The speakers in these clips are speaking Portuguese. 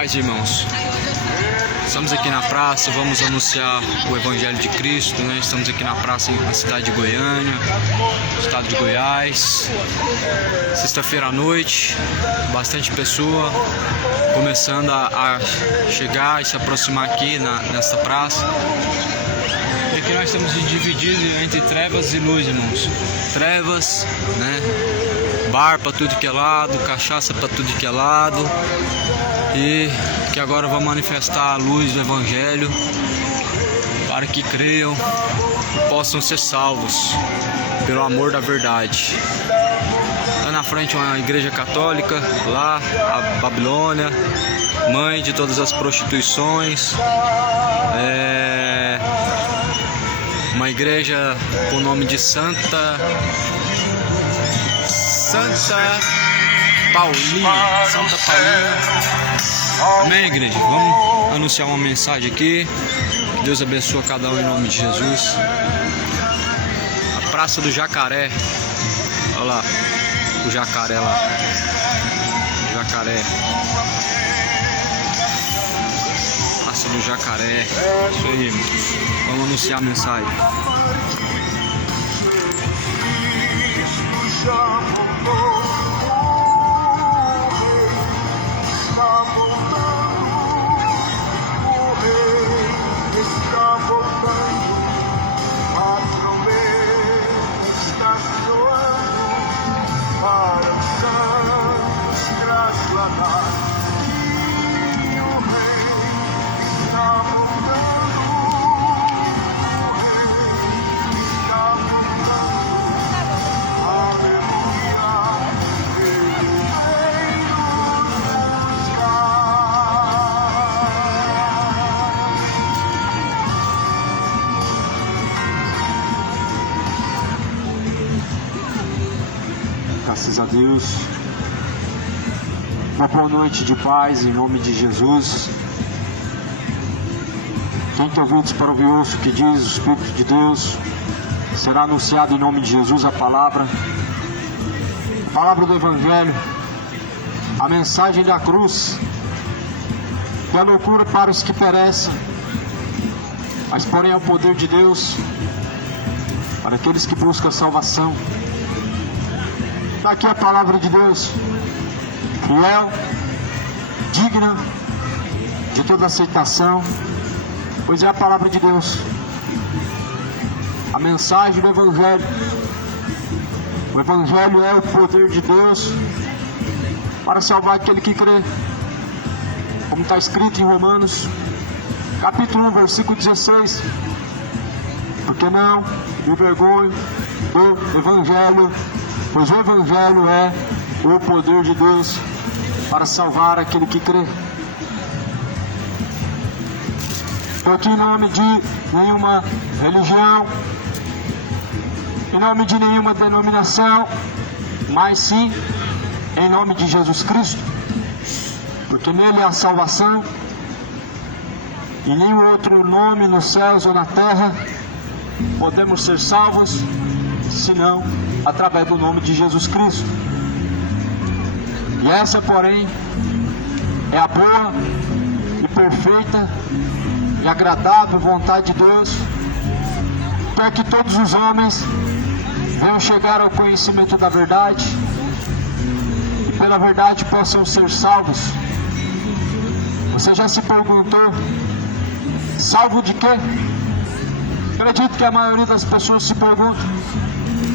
paz, irmãos. Estamos aqui na praça, vamos anunciar o Evangelho de Cristo, né? Estamos aqui na praça na cidade de Goiânia, estado de Goiás. Sexta-feira à noite, bastante pessoa começando a chegar e se aproximar aqui nessa praça. E aqui nós estamos divididos entre trevas e luz, irmãos. Trevas, né? Bar para tudo que é lado, cachaça para tudo que é lado. E que agora vai manifestar a luz do Evangelho para que creiam e possam ser salvos pelo amor da verdade. Lá na frente uma igreja católica, lá a Babilônia, mãe de todas as prostituições. Uma igreja com o nome de Santa Paulina. Amém, igreja? Vamos anunciar uma mensagem aqui. Que Deus abençoe cada um em nome de Jesus. A Praça do Jacaré. Olha lá, o jacaré lá. O jacaré. Praça do Jacaré. Isso aí, irmão. Vamos anunciar a mensagem. Graças a Deus. Uma boa noite de paz em nome de Jesus. Quem tem ouvidos para ouvir ouça o que diz o Espírito de Deus. Será anunciado em nome de Jesus a palavra do Evangelho, a mensagem da cruz, que é loucura para os que perecem, mas porém é o poder de Deus para aqueles que buscam a salvação. Está aqui a palavra de Deus, fiel, digna de toda aceitação, pois é a palavra de Deus, a mensagem do Evangelho. O Evangelho é o poder de Deus para salvar aquele que crê, como está escrito em Romanos, capítulo 1, versículo 16. Porque não me envergonho do Evangelho, pois o Evangelho é o poder de Deus para salvar aquele que crê. Estou aqui em nome de nenhuma religião, em nome de nenhuma denominação, mas sim em nome de Jesus Cristo, porque nele há a salvação, e nenhum outro nome nos céus ou na terra podemos ser salvos, senão através do nome de Jesus Cristo. E essa, porém, é a boa e perfeita e agradável vontade de Deus, para que todos os homens venham chegar ao conhecimento da verdade e pela verdade possam ser salvos. Você já se perguntou, salvo de quê? Acredito que a maioria das pessoas se pergunta,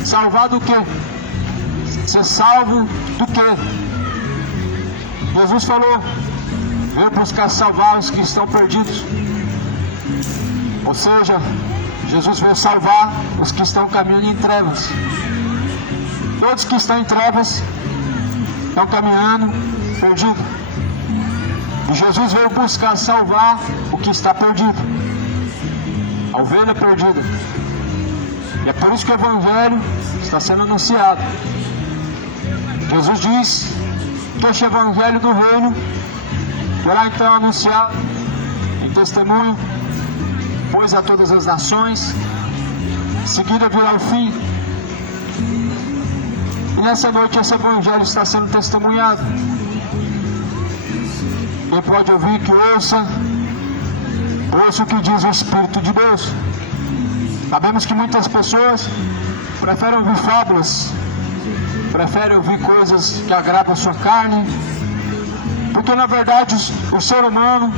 salvar do quê? Ser salvo do quê? Jesus falou, veio buscar salvar os que estão perdidos. Ou seja, Jesus veio salvar os que estão caminhando em trevas. Todos que estão em trevas estão caminhando perdidos. E Jesus veio buscar salvar o que está perdido, a ovelha perdida. E é por isso que o Evangelho está sendo anunciado. Jesus diz que este Evangelho do Reino será então anunciado em testemunho, pois a todas as nações, em seguida virá o fim. E nessa noite esse Evangelho está sendo testemunhado. Quem pode ouvir, que ouça. Ouça o que diz o Espírito de Deus. Sabemos que muitas pessoas preferem ouvir fábulas, preferem ouvir coisas que agradam a sua carne, porque na verdade o ser humano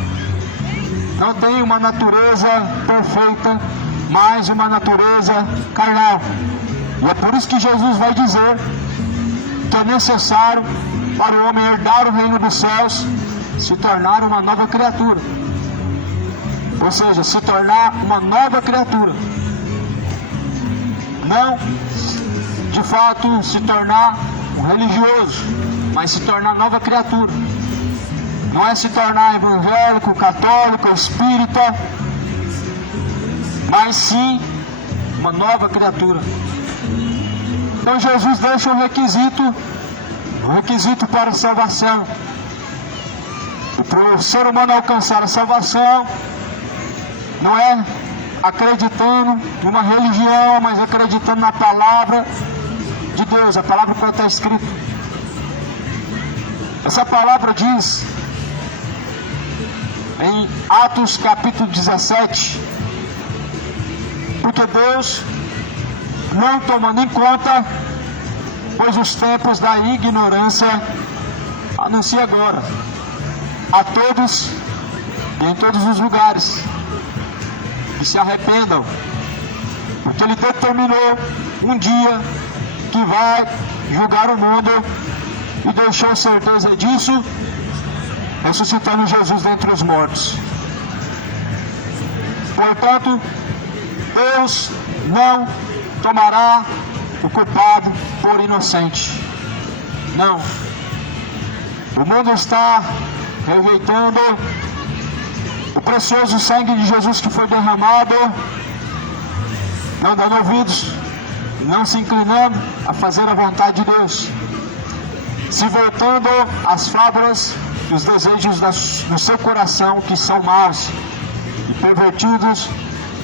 não tem uma natureza perfeita, mas uma natureza carnal. E é por isso que Jesus vai dizer que é necessário para o homem herdar o reino dos céus se tornar uma nova criatura. Ou seja, se tornar uma nova criatura. Não, de fato, se tornar um religioso, mas se tornar nova criatura. Não é se tornar evangélico, católico, espírita, mas sim uma nova criatura. Então Jesus deixa um requisito para a salvação. E para o ser humano alcançar a salvação, não é acreditando em uma religião, mas acreditando na palavra de Deus, a palavra que está escrita. Essa palavra diz em Atos capítulo 17, porque Deus, não tomando em conta, pois os tempos da ignorância, anuncia agora a todos e em todos os lugares que se arrependam, porque Ele determinou um dia que vai julgar o mundo e deixou certeza disso, ressuscitando Jesus dentre os mortos. Portanto, Deus não tomará o culpado por inocente. Não. O mundo está rejeitando o precioso sangue de Jesus que foi derramado, não dando ouvidos, não se inclinando a fazer a vontade de Deus, se voltando às fábulas e os desejos do seu coração, que são maus e pervertidos,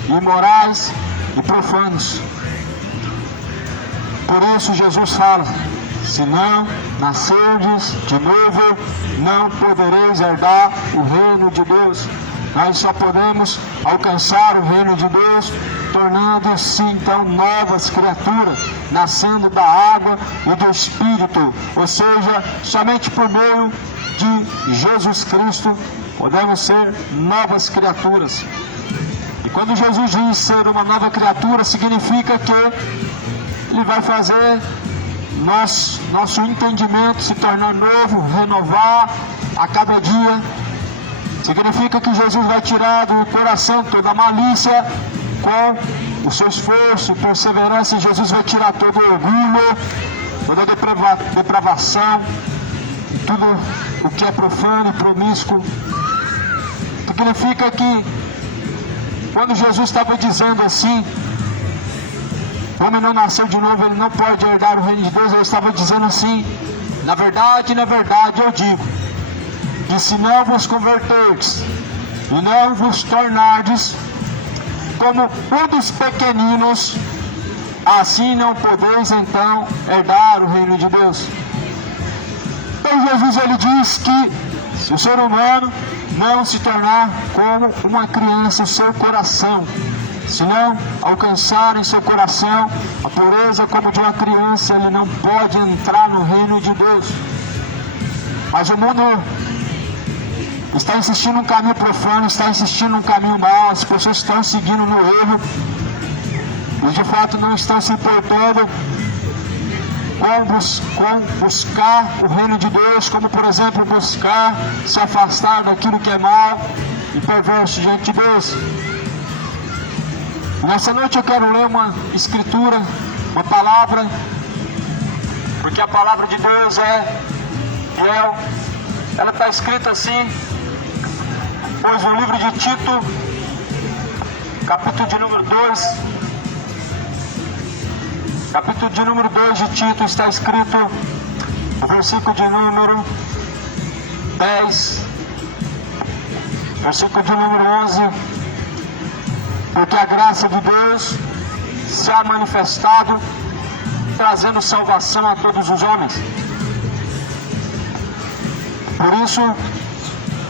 imorais e profanos. Por isso Jesus fala: se não nascerdes de novo, não podereis herdar o reino de Deus. Nós só podemos alcançar o reino de Deus tornando-se então novas criaturas, nascendo da água e do Espírito, ou seja, somente por meio de Jesus Cristo podemos ser novas criaturas. E quando Jesus diz ser uma nova criatura, significa que Ele vai fazer nosso entendimento se tornar novo, renovar a cada dia. Significa que Jesus vai tirar do coração toda a malícia, com o seu esforço e perseverança. Jesus vai tirar todo o orgulho, toda a depravação, tudo o que é profano e promíscuo. Significa que quando Jesus estava dizendo assim, o homem não nasceu de novo, ele não pode herdar o reino de Deus, ele estava dizendo assim: na verdade eu digo, que se não vos converterdes e não vos tornardes como um dos pequeninos, assim não podeis então herdar o reino de Deus. Então Jesus ele diz que se o ser humano não se tornar como uma criança, o seu coração, se não alcançar em seu coração a pureza como de uma criança, ele não pode entrar no reino de Deus. Mas o mundo está insistindo num caminho profano, está insistindo num caminho mau, as pessoas estão seguindo no erro e de fato não estão se importando com buscar o reino de Deus, como por exemplo buscar se afastar daquilo que é mal e perverso diante de Deus. Nessa noite eu quero ler uma escritura, uma palavra, porque a palavra de Deus é fiel. Ela está escrita assim, pois no livro de Tito, capítulo de número 2, capítulo de número 2 de Tito, está escrito, no versículo de número 10, versículo de número 11, porque a graça de Deus se ha manifestado, trazendo salvação a todos os homens. Por isso,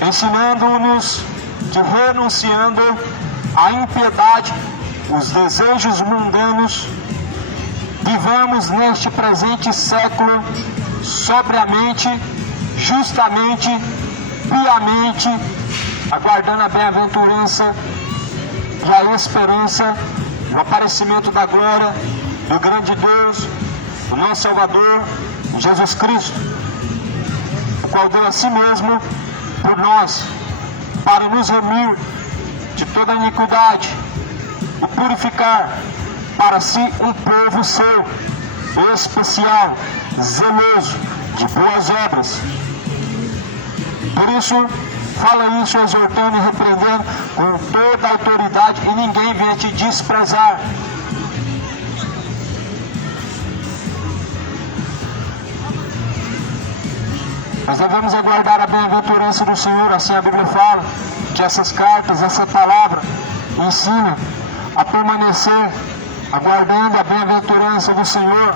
ensinando-nos que, renunciando à impiedade, os desejos mundanos, vivamos neste presente século sobriamente, justamente, piamente, aguardando a bem-aventurança e a esperança no aparecimento da glória do grande Deus, o nosso Salvador, Jesus Cristo, o qual deu a si mesmo por nós, para nos remir de toda iniquidade e purificar para si um povo seu, especial, zeloso, de boas obras. Por isso, fala isso exortando e repreendendo com toda a autoridade, e ninguém venha te desprezar. Nós devemos aguardar a bem-aventurança do Senhor, assim a Bíblia fala, que essas cartas, essa palavra, ensina a permanecer aguardando a bem-aventurança do Senhor,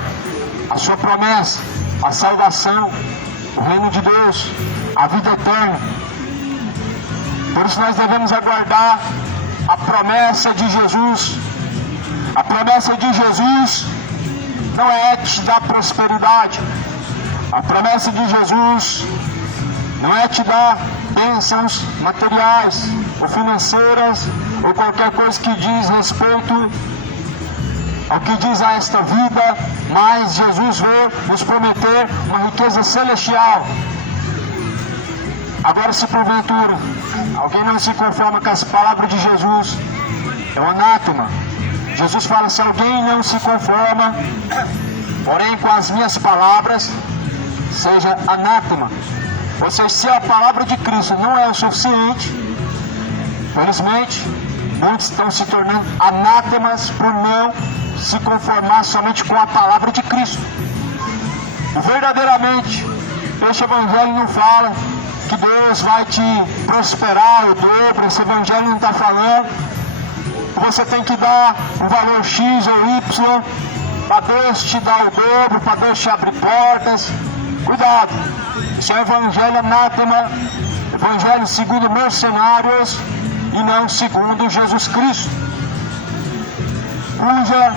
a sua promessa, a salvação, o reino de Deus, a vida eterna. Por isso nós devemos aguardar a promessa de Jesus. A promessa de Jesus não é te dar prosperidade. A promessa de Jesus não é te dar bênçãos materiais ou financeiras ou qualquer coisa que diz respeito ao que diz a esta vida, mas Jesus veio nos prometer uma riqueza celestial. Agora, se porventura alguém não se conforma com as palavras de Jesus, é um anátema. Jesus fala: se alguém não se conforma, porém com as minhas palavras, seja anátema. Ou seja, se a palavra de Cristo não é o suficiente, felizmente, muitos estão se tornando anátemas por não se conformar somente com a palavra de Cristo. E verdadeiramente, este evangelho não fala que Deus vai te prosperar o dobro. Esse evangelho não está falando que você tem que dar um valor X ou Y para Deus te dar o dobro, para Deus te abrir portas. Cuidado, esse é um evangelho anátema, evangelho segundo mercenários e não segundo Jesus Cristo, cuja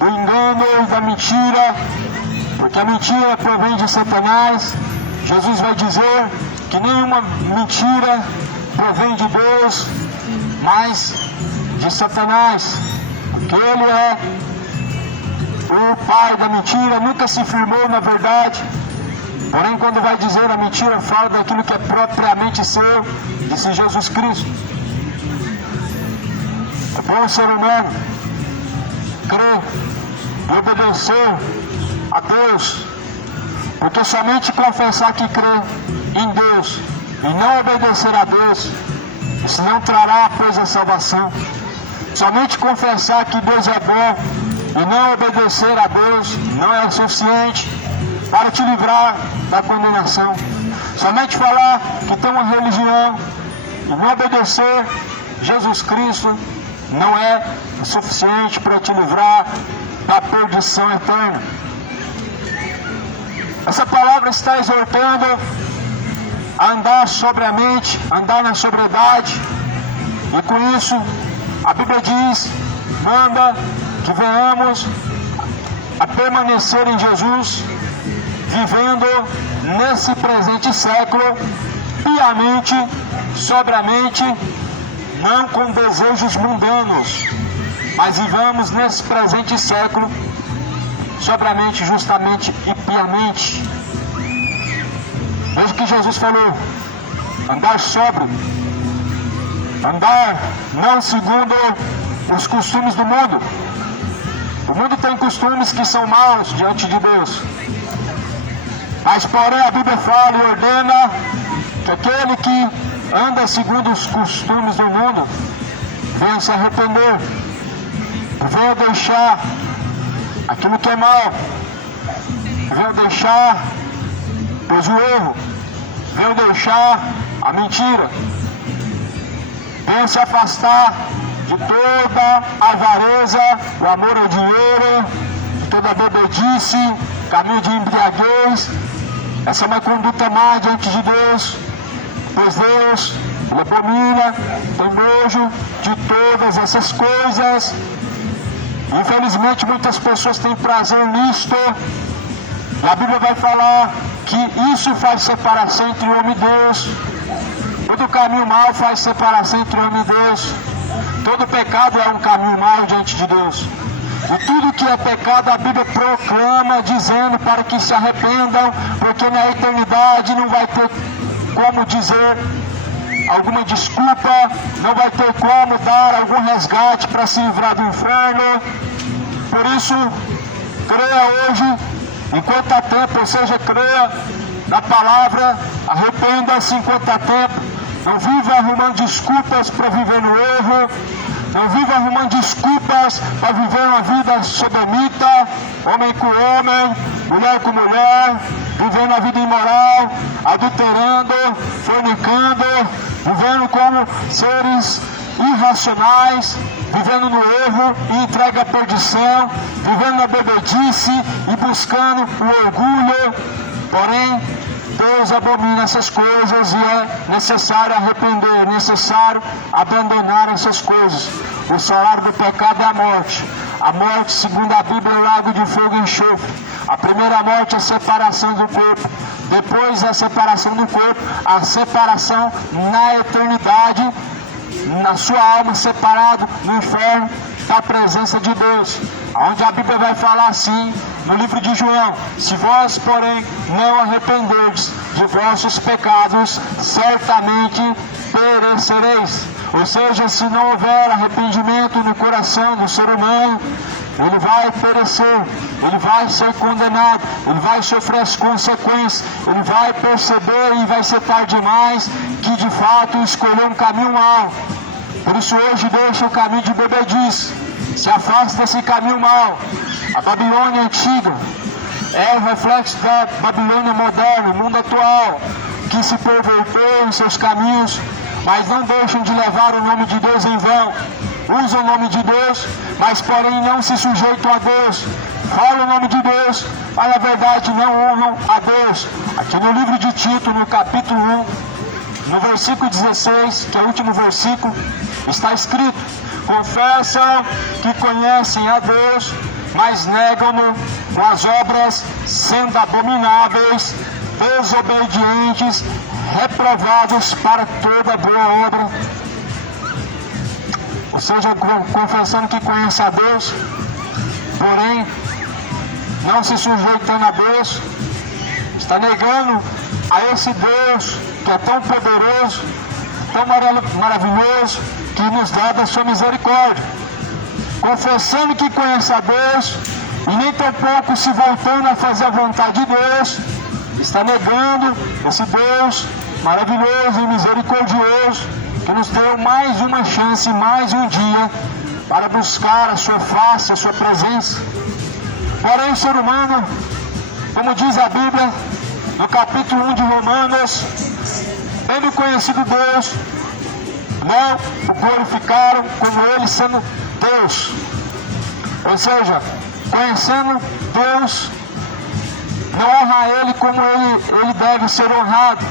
o engano e da mentira, porque a mentira provém de Satanás. Jesus vai dizer que nenhuma mentira provém de Deus, mas de Satanás, que ele é o pai da mentira, nunca se firmou na verdade. Porém, quando vai dizer a mentira, fala daquilo que é propriamente seu, disse Jesus Cristo. É bom o ser humano crer e obedecer a Deus, porque somente confessar que crê em Deus e não obedecer a Deus, isso não trará após a salvação. Somente confessar que Deus é bom e não obedecer a Deus não é o suficiente para te livrar da condenação. Somente falar que tem uma religião e não obedecer Jesus Cristo não é o suficiente para te livrar da perdição eterna. Essa palavra está exortando a andar sobriamente, andar na sobriedade, e com isso a Bíblia diz, manda que venhamos a permanecer em Jesus, vivendo nesse presente século, piamente, sobriamente, não com desejos mundanos, mas vivamos nesse presente século, sobriamente, justamente e piamente. Veja o que Jesus falou: andar sóbrio, andar não segundo os costumes do mundo. O mundo tem costumes que são maus diante de Deus, mas porém a Bíblia fala e ordena que aquele que anda segundo os costumes do mundo venha se arrepender, venha deixar aquilo que é mal, venha deixar pois o erro, venha deixar a mentira, venha se afastar de toda a avareza, o amor ao dinheiro, de toda a bebedice, caminho de embriaguez. Essa é uma conduta má diante de Deus. pois Deus ele abomina, tem nojo de todas essas coisas. Infelizmente muitas pessoas têm prazer nisto, e a Bíblia vai falar que isso faz separação entre o homem e Deus. Todo caminho mau faz separação entre o homem e Deus. Todo pecado é um caminho mau diante de Deus. E tudo que é pecado a Bíblia proclama, dizendo para que se arrependam, porque na eternidade não vai ter como dizer alguma desculpa, não vai ter como dar algum resgate para se livrar do inferno. Por isso, creia hoje, enquanto há tempo, ou seja, creia na palavra, arrependa-se enquanto há tempo. Não viva arrumando desculpas para viver no erro. Não viva arrumando desculpas para viver uma vida sodomita, homem com homem, mulher com mulher, vivendo a vida imoral, adulterando, fornicando, vivendo como seres irracionais, vivendo no erro e entregue à perdição, vivendo na bebedice e buscando o orgulho. Porém, Deus abomina essas coisas e é necessário arrepender, é necessário abandonar essas coisas. O salário do pecado é a morte. A morte, segundo a Bíblia, é o lago de fogo e enxofre. A primeira morte é a separação do corpo. Depois a separação do corpo, a separação na eternidade, na sua alma, separado no inferno da presença de Deus. Onde a Bíblia vai falar assim, no livro de João: se vós, porém, não arrependerdes de vossos pecados, certamente perecereis. Ou seja, se não houver arrependimento no coração do ser humano, ele vai perecer, ele vai ser condenado, ele vai sofrer as consequências, ele vai perceber e vai ser tarde demais que de fato escolheu um caminho mau. Por isso hoje deixa o caminho de bebedice, se afasta desse caminho mau. A Babilônia antiga é o reflexo da Babilônia moderna, o mundo atual, que se perverteu em seus caminhos, mas não deixam de levar o nome de Deus em vão. Usam o nome de Deus, mas porém não se sujeitam a Deus. Falam o nome de Deus, mas na verdade não honram a Deus. Aqui no livro de Tito, no capítulo 1, no versículo 16, que é o último versículo, está escrito: confessam que conhecem a Deus, mas negam-no com as obras, sendo abomináveis, desobedientes, reprovados para toda boa obra. Ou seja, confessando que conhece a Deus, porém não se sujeitando a Deus, está negando a esse Deus que é tão poderoso, tão maravilhoso, que nos dá da sua misericórdia. Confessando que conhece a Deus e nem tampouco se voltando a fazer a vontade de Deus, está negando esse Deus maravilhoso e misericordioso que nos deu mais uma chance, mais um dia para buscar a sua face, a sua presença. Porém, o ser humano, como diz a Bíblia no capítulo 1 de Romanos, tendo conhecido Deus, não o glorificaram como ele sendo Deus. Ou seja, conhecendo Deus, não honra ele como ele deve ser honrado,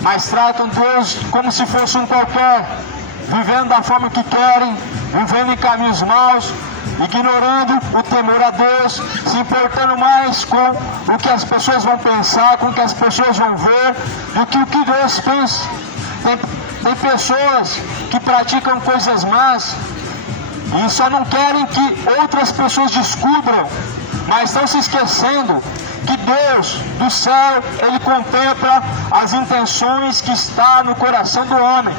mas tratam Deus como se fosse um qualquer, vivendo da forma que querem, vivendo em caminhos maus, ignorando o temor a Deus, se importando mais com o que as pessoas vão pensar, com o que as pessoas vão ver, do que o que Deus pensa. Tem pessoas que praticam coisas más e só não querem que outras pessoas descubram, mas estão se esquecendo que Deus do céu, ele contempla as intenções que está no coração do homem.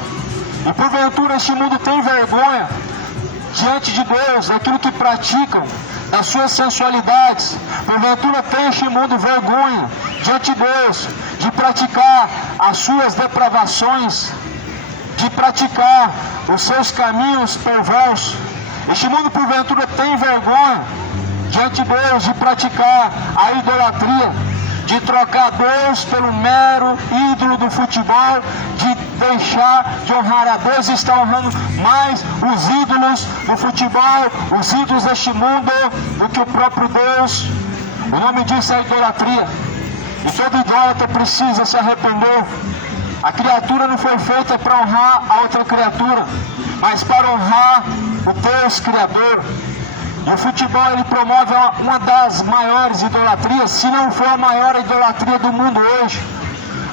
E porventura este mundo tem vergonha diante de Deus daquilo que praticam, das suas sensualidades. Porventura tem este mundo vergonha diante de Deus de praticar as suas depravações, de praticar os seus caminhos perversos. Este mundo porventura tem vergonha diante de Deus de praticar a idolatria, de trocar Deus pelo mero ídolo do futebol, de deixar de honrar a Deus e estar honrando mais os ídolos do futebol, os ídolos deste mundo, do que o próprio Deus. O nome disso é idolatria. E todo idólatra precisa se arrepender. A criatura não foi feita para honrar a outra criatura, mas para honrar o Deus Criador. E o futebol, ele promove uma das maiores idolatrias, se não for a maior idolatria do mundo hoje,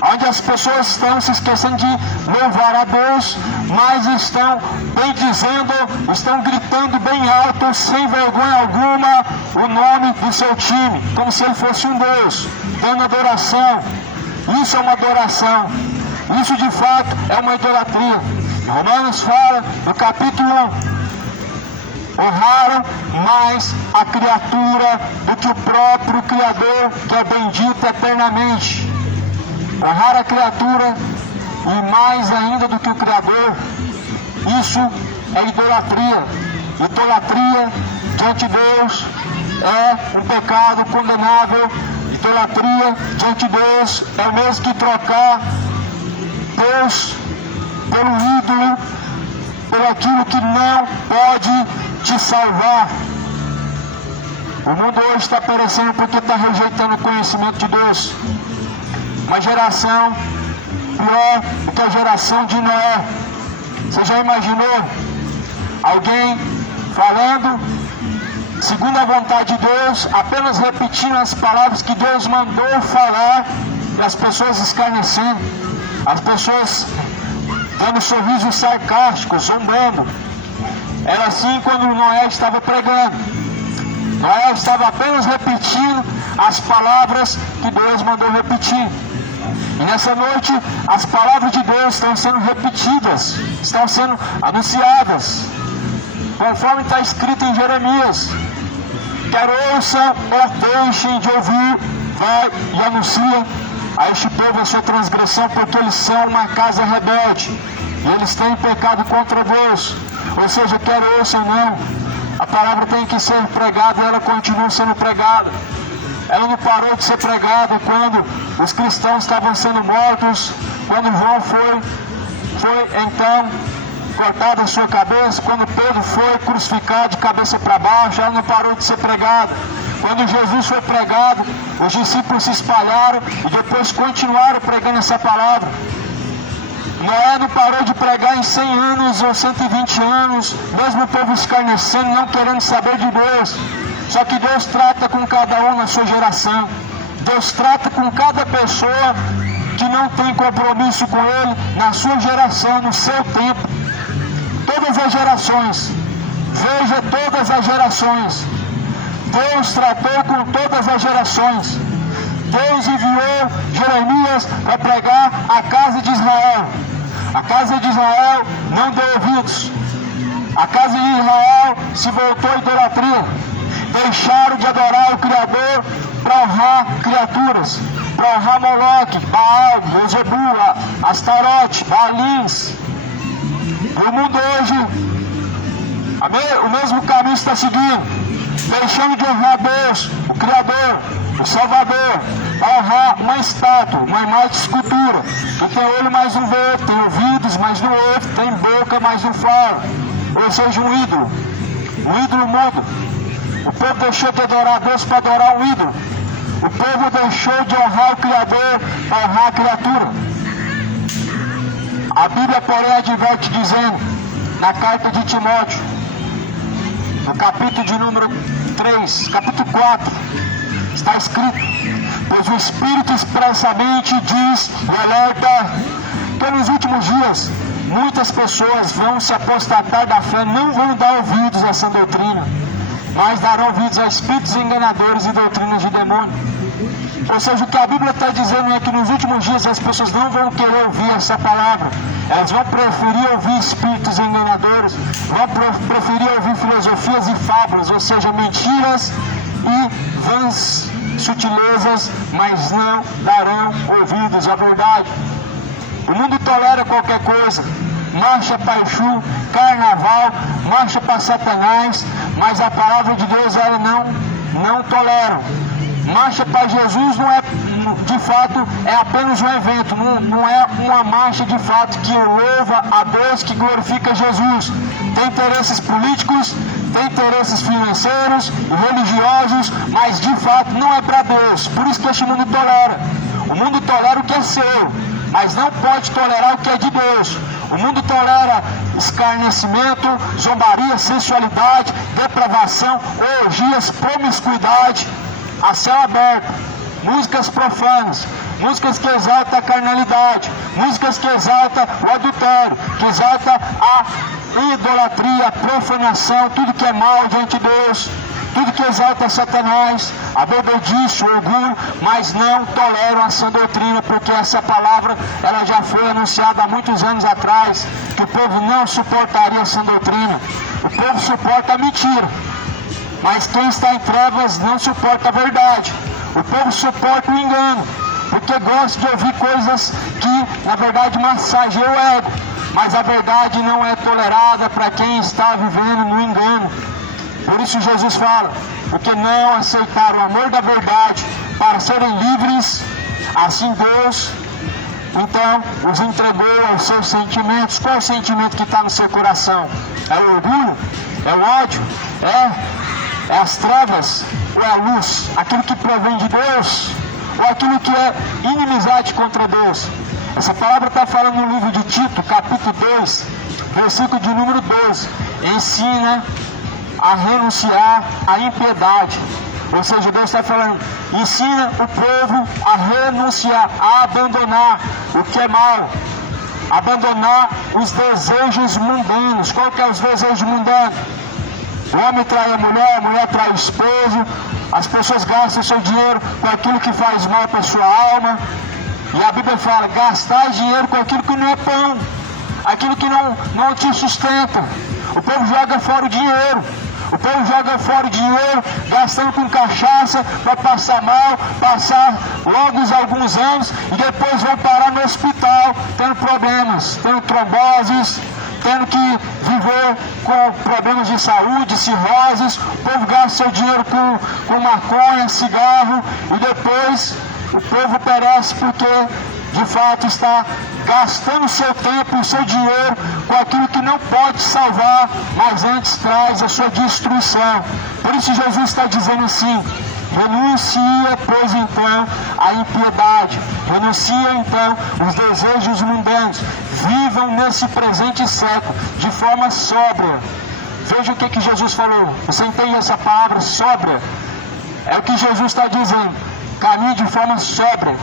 onde as pessoas estão se esquecendo de louvar a Deus, mas estão bendizendo, estão gritando bem alto, sem vergonha alguma, o nome do seu time, como se ele fosse um Deus, dando adoração. Isso é uma adoração, isso de fato é uma idolatria. Romanos fala, no capítulo 1, honraram mais a criatura do que o próprio Criador, que é bendito eternamente. Honrar a criatura e mais ainda do que o Criador, isso é idolatria. Idolatria diante de Deus é um pecado condenável. Idolatria diante de Deus é o mesmo que trocar Deus pelo ídolo, por aquilo que não pode te salvar. O mundo hoje está perecendo porque está rejeitando o conhecimento de Deus. Uma geração pior do que a geração de Noé. Você já imaginou alguém falando segundo a vontade de Deus, apenas repetindo as palavras que Deus mandou falar, e as pessoas escarnecendo, as pessoas dando sorrisos sarcásticos, zombando? Era assim quando Noé estava pregando. Noé estava apenas repetindo as palavras que Deus mandou repetir. E nessa noite, as palavras de Deus estão sendo repetidas, estão sendo anunciadas, conforme está escrito em Jeremias: quer ouçam ou deixem de ouvir, vai e anuncia a este povo a sua transgressão, porque eles são uma casa rebelde, e eles têm pecado contra Deus. Ou seja, quer ouçam ou não, a palavra tem que ser pregada, e ela continua sendo pregada. Ela não parou de ser pregada quando os cristãos estavam sendo mortos, quando João foi então cortado a sua cabeça, quando Pedro foi crucificado de cabeça para baixo. Ela não parou de ser pregada. Quando Jesus foi pregado, os discípulos se espalharam e depois continuaram pregando essa palavra. Noé não parou de pregar em 100 anos ou 120 anos, mesmo o povo escarnecendo, não querendo saber de Deus. Só que Deus trata com cada um na sua geração. Deus trata com cada pessoa que não tem compromisso com Ele na sua geração, no seu tempo. Todas as gerações. Veja todas as gerações. Deus tratou com todas as gerações. Deus enviou Jeremias para pregar à casa de Israel. A casa de Israel não deu ouvidos. A casa de Israel se voltou à idolatria. Deixaram de adorar o Criador para honrar criaturas, para honrar Moloque, Baal, Beelzebul, Astarote, Baalins. O mundo hoje, o mesmo caminho está seguindo, deixando de honrar Deus, o Criador, o Salvador, para honrar uma estátua, uma imagem de escultura, que tem olho, mas não vê, tem ouvidos, mas não ouve, tem boca, mas não fala. Ou seja, um ídolo mudo. O povo deixou de adorar a Deus para adorar um ídolo. O povo deixou de honrar o Criador para honrar a criatura. A Bíblia, porém, adverte dizendo, na carta de Timóteo, no capítulo de número 3, capítulo 4, está escrito: pois o Espírito expressamente diz e alerta que nos últimos dias muitas pessoas vão se apostatar da fé, não vão dar ouvidos a essa doutrina, mas darão ouvidos a espíritos enganadores e doutrinas de demônio. Ou seja, o que a Bíblia está dizendo é que nos últimos dias as pessoas não vão querer ouvir essa palavra. Elas vão preferir ouvir espíritos enganadores, vão preferir ouvir filosofias e fábulas, ou seja, mentiras e vãs sutilezas, mas não darão ouvidos à verdade. O mundo tolera qualquer coisa. Marcha para Exu, carnaval, marcha para Satanás, mas a palavra de Deus ela não tolera. Marcha para Jesus não é, de fato, é apenas um evento, não é uma marcha de fato que louva a Deus, que glorifica Jesus. Tem interesses políticos, tem interesses financeiros e religiosos, mas de fato não é para Deus. Por isso que este mundo tolera. O mundo tolera o que é seu, mas não pode tolerar o que é de Deus. O mundo tolera escarnecimento, zombaria, sensualidade, depravação, orgias, promiscuidade, a céu aberto, músicas profanas, músicas que exaltam a carnalidade, músicas que exaltam o adultério, que exaltam a idolatria, a profanação, tudo que é mal diante de Deus, tudo que exalta Satanás, a bebedice, o orgulho, mas não toleram a sã doutrina, porque essa palavra ela já foi anunciada há muitos anos atrás, que o povo não suportaria a sã doutrina. O povo suporta a mentira, mas quem está em trevas não suporta a verdade. O povo suporta o engano, porque gosta de ouvir coisas que na verdade massageiam o ego, mas a verdade não é tolerada para quem está vivendo no engano. Por isso Jesus fala, porque não aceitaram o amor da verdade para serem livres, assim Deus então os entregou aos seus sentimentos. Qual é o sentimento que está no seu coração? É o orgulho? É o ódio? É as trevas? Ou é a luz? Aquilo que provém de Deus? Ou aquilo que é inimizade contra Deus? Essa palavra está falando no livro de Tito, capítulo 2, versículo de número 12. Ensina a renunciar à impiedade. Ou seja, Deus está falando, ensina o povo a renunciar, a abandonar o que é mal, abandonar os desejos mundanos. Qual que é os desejos mundanos? O homem trai a mulher trai o esposo, as pessoas gastam seu dinheiro com aquilo que faz mal para a sua alma, e a Bíblia fala, gastar dinheiro com aquilo que não é pão, aquilo que não te sustenta. O povo joga fora o dinheiro. O povo joga fora o dinheiro, gastando com cachaça para passar mal, passar logo alguns anos e depois vão parar no hospital, tendo problemas, tendo tromboses, tendo que viver com problemas de saúde, cirroses. O povo gasta seu dinheiro com maconha, cigarro e depois o povo perece porque de fato está gastando seu tempo e seu dinheiro com aquilo que não pode salvar, mas antes traz a sua destruição. Por isso Jesus está dizendo assim, renuncia, pois então, a impiedade, renuncia então os desejos mundanos, vivam nesse presente século de forma sóbria. Veja o que Jesus falou, você entende essa palavra sóbria? É o que Jesus está dizendo, caminhe de forma sóbria.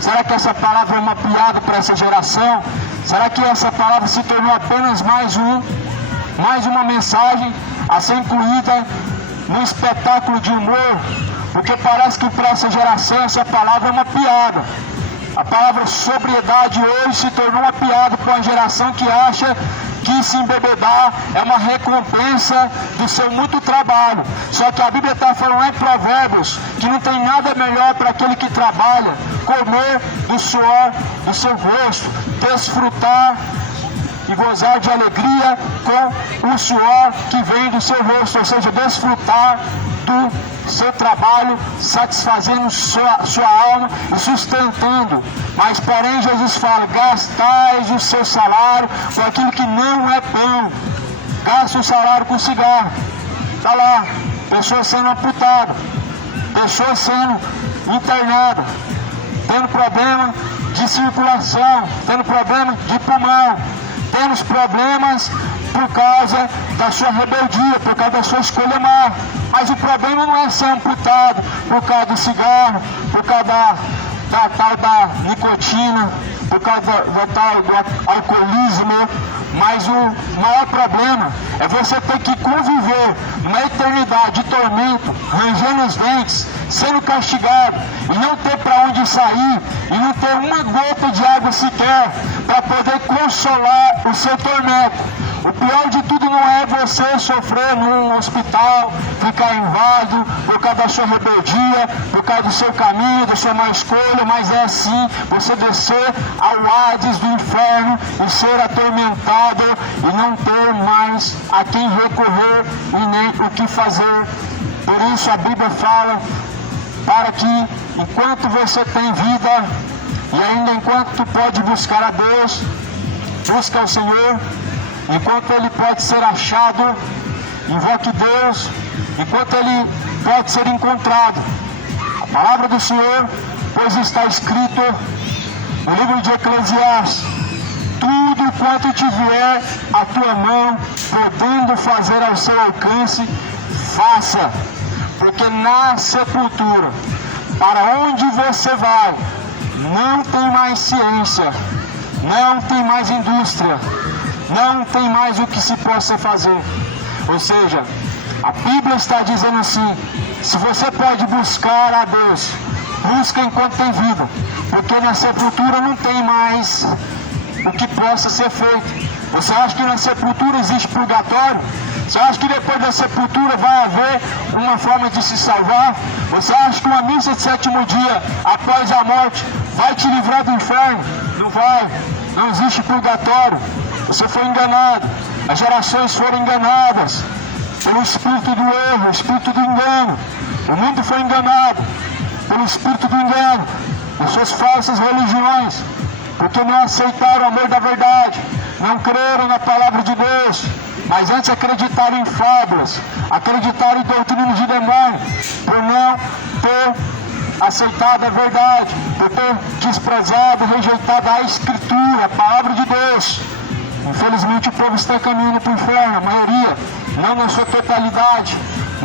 Será que essa palavra é uma piada para essa geração? Será que essa palavra se tornou apenas mais uma mensagem a ser incluída num espetáculo de humor? Porque parece que para essa geração essa palavra é uma piada. A palavra sobriedade hoje se tornou uma piada para uma geração que acha que se embebedar é uma recompensa do seu muito trabalho. Só que a Bíblia está falando lá em Provérbios que não tem nada melhor para aquele que trabalha, comer do suor do seu rosto, desfrutar e gozar de alegria com o suor que vem do seu rosto, ou seja, desfrutar do seu trabalho, satisfazendo sua alma e sustentando. Mas porém Jesus fala, gastais o seu salário com aquilo que não é pão. Gasta o salário com cigarro. Está lá, pessoas sendo amputadas, pessoas sendo internadas, tendo problema de circulação, tendo problema de pulmão, temos problemas por causa da sua rebeldia, por causa da sua escolha má. Mas o problema não é ser amputado por causa do cigarro, por causa da tal da nicotina, por causa do tal do alcoolismo. Mas o maior problema é você ter que conviver numa eternidade de tormento, rangendo os dentes, sendo castigado e não ter para onde sair e não ter uma gota de água sequer para poder consolar o seu tormento. O pior de tudo não é você sofrer num hospital, ficar inválido por causa da sua rebeldia, por causa do seu caminho, da sua má escolha, mas é sim você descer ao Hades do inferno e ser atormentado e não ter mais a quem recorrer e nem o que fazer. Por isso a Bíblia fala para que enquanto você tem vida e ainda enquanto tu pode buscar a Deus, busca o Senhor. Enquanto ele pode ser achado, invoque Deus, enquanto ele pode ser encontrado. A palavra do Senhor, pois está escrito no livro de Eclesiastes: tudo quanto te vier a tua mão, podendo fazer ao seu alcance, faça, porque na sepultura, para onde você vai, não tem mais ciência, não tem mais indústria, não tem mais o que se possa fazer. Ou seja, a Bíblia está dizendo assim: se você pode buscar a Deus, busca enquanto tem vida, porque na sepultura não tem mais o que possa ser feito. Você acha que na sepultura existe purgatório? Você acha que depois da sepultura vai haver uma forma de se salvar? Você acha que uma missa de sétimo dia após a morte vai te livrar do inferno? Não vai. Não existe purgatório. Você foi enganado. As gerações foram enganadas pelo espírito do erro, o espírito do engano. O mundo foi enganado pelo espírito do engano, por suas falsas religiões, porque não aceitaram o amor da verdade, não creram na palavra de Deus, mas antes acreditaram em fábulas, acreditaram em doutrinas de demônio, por não ter aceitado a verdade, por ter desprezado, rejeitado a Escritura, a palavra de Deus. Infelizmente o povo está caminhando para o inferno, a maioria, não na sua totalidade,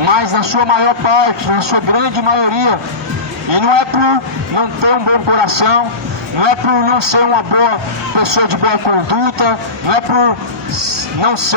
mas na sua maior parte, na sua grande maioria. E não é por não ter um bom coração, não é por não ser uma boa pessoa de boa conduta, não é por não ser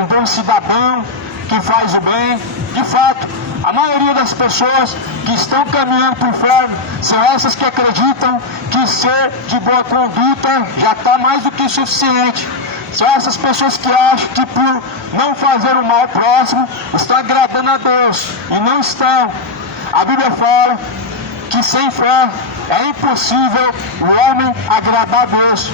um bom cidadão que faz o bem. De fato, a maioria das pessoas que estão caminhando para o inferno são essas que acreditam que ser de boa conduta já está mais do que suficiente. São essas pessoas que acham que por não fazer o mal ao próximo estão agradando a Deus, e não estão. A Bíblia fala que sem fé é impossível o homem agradar a Deus.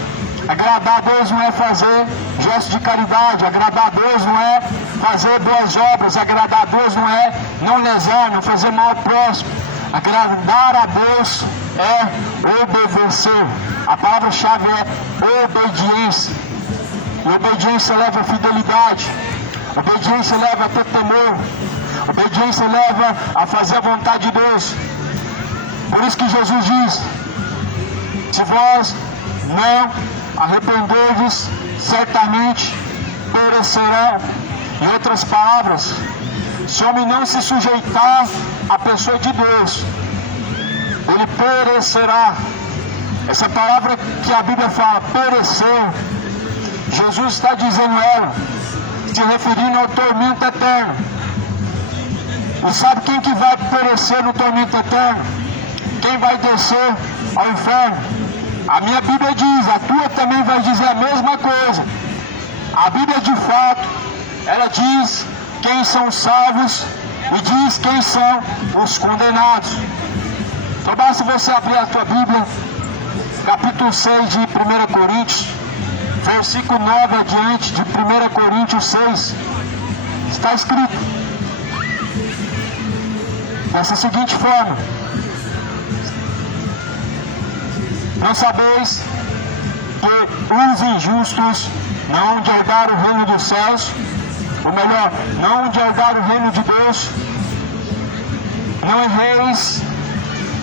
Agradar a Deus não é fazer gesto de caridade, agradar a Deus não é fazer boas obras, agradar a Deus não é não lesar, não fazer mal ao próximo. Agradar a Deus é obedecer. A palavra-chave é obediência. E obediência leva a fidelidade, obediência leva a ter temor, obediência leva a fazer a vontade de Deus. Por isso que Jesus diz: se vós não arrependerdes, certamente perecerá. Em outras palavras, se o homem não se sujeitar à pessoa de Deus, ele perecerá. Essa palavra que a Bíblia fala, perecer, Jesus está dizendo ela, se referindo ao tormento eterno. E sabe quem que vai perecer no tormento eterno? Quem vai descer ao inferno? A minha Bíblia diz, a tua também vai dizer a mesma coisa. A Bíblia de fato, ela diz quem são os salvos e diz quem são os condenados. Então basta você abrir a tua Bíblia, capítulo 6 de 1 Coríntios, versículo 9 adiante de 1 Coríntios 6, está escrito dessa seguinte forma: não sabeis que os injustos não hão de herdar o reino dos céus, ou melhor, não hão de herdar o reino de Deus? Não erreis,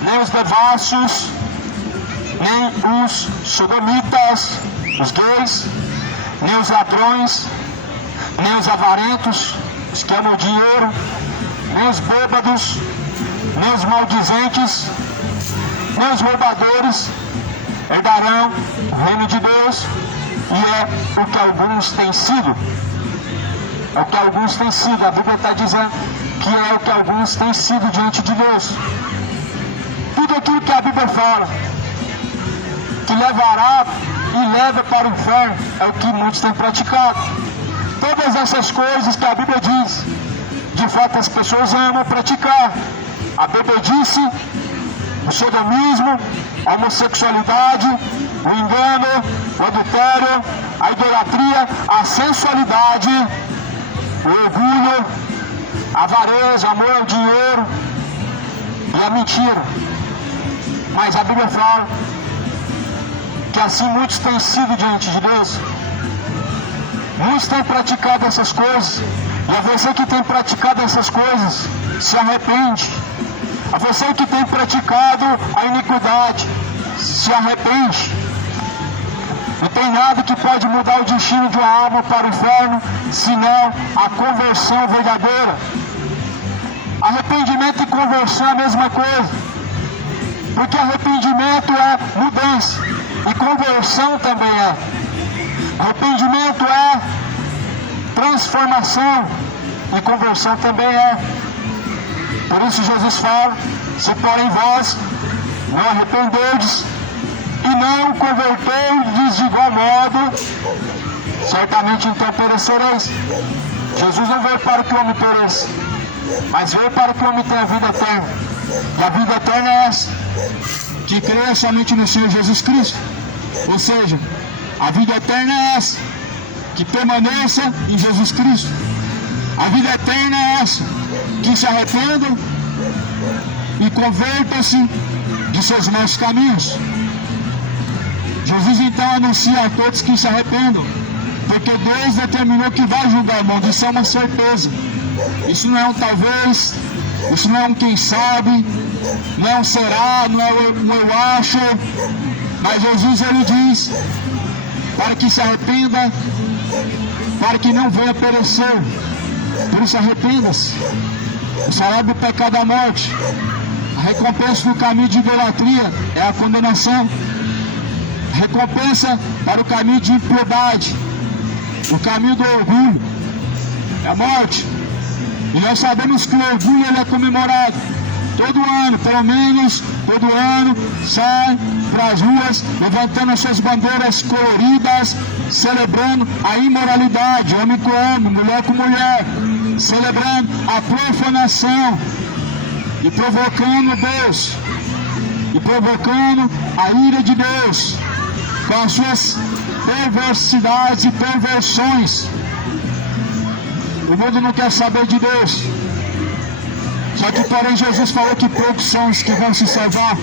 nem os devassos, nem os sodomitas, os gays, nem os ladrões, nem os avarentos, os que amam dinheiro, nem os bêbados, nem os maldizentes, nem os roubadores herdarão o reino de Deus. E é o que alguns têm sido. É o que alguns têm sido. A Bíblia está dizendo que é o que alguns têm sido diante de Deus. Tudo aquilo que a Bíblia fala que levará e leva para o inferno é o que muitos têm praticado. Todas essas coisas que a Bíblia diz, de fato as pessoas amam praticar. A Bíblia disse o sodomismo, a homossexualidade, o engano, o adultério, a idolatria, a sensualidade, o orgulho, a avareza, o amor ao dinheiro e a mentira. Mas a Bíblia fala que assim muitos têm sido diante de Deus. Muitos têm praticado essas coisas. E a você que tem praticado essas coisas, se arrepende. A você que tem praticado a iniquidade, se arrepende. Não tem nada que pode mudar o destino de uma alma para o inferno, senão a conversão verdadeira. Arrependimento e conversão é a mesma coisa. Porque arrependimento é mudança. E conversão também é. Arrependimento é transformação. E conversão também é. Por isso Jesus fala: se porém vós não arrependerdes e não converterdes de igual modo, certamente então perecereis. Jesus não veio para que o homem pereça, mas veio para que o homem tenha vida eterna. E a vida eterna é essa: que creia somente no Senhor Jesus Cristo. Ou seja, a vida eterna é essa: que permaneça em Jesus Cristo. A vida eterna é essa: que se arrependam e convertam-se de seus maus caminhos. Jesus então anuncia a todos que se arrependam, porque Deus determinou que vai julgar o mundo. Isso é uma certeza. Isso não é um talvez, isso não é um quem sabe, não é um será, não é um eu acho. Mas Jesus, ele diz para que se arrependa, para que não venha perecer. Por isso arrependa-se. O salário do pecado é a morte. A recompensa do caminho de idolatria é a condenação. A recompensa para o caminho de impiedade, o caminho do orgulho, é a morte. E nós sabemos que o orgulho ele é comemorado todo ano, pelo menos todo ano, sai para as ruas levantando as suas bandeiras coloridas, celebrando a imoralidade, homem com homem, mulher com mulher, celebrando a profanação e provocando Deus, e provocando a ira de Deus com as suas perversidades e perversões. O mundo não quer saber de Deus. Só que porém Jesus falou que poucos são os que vão se salvar.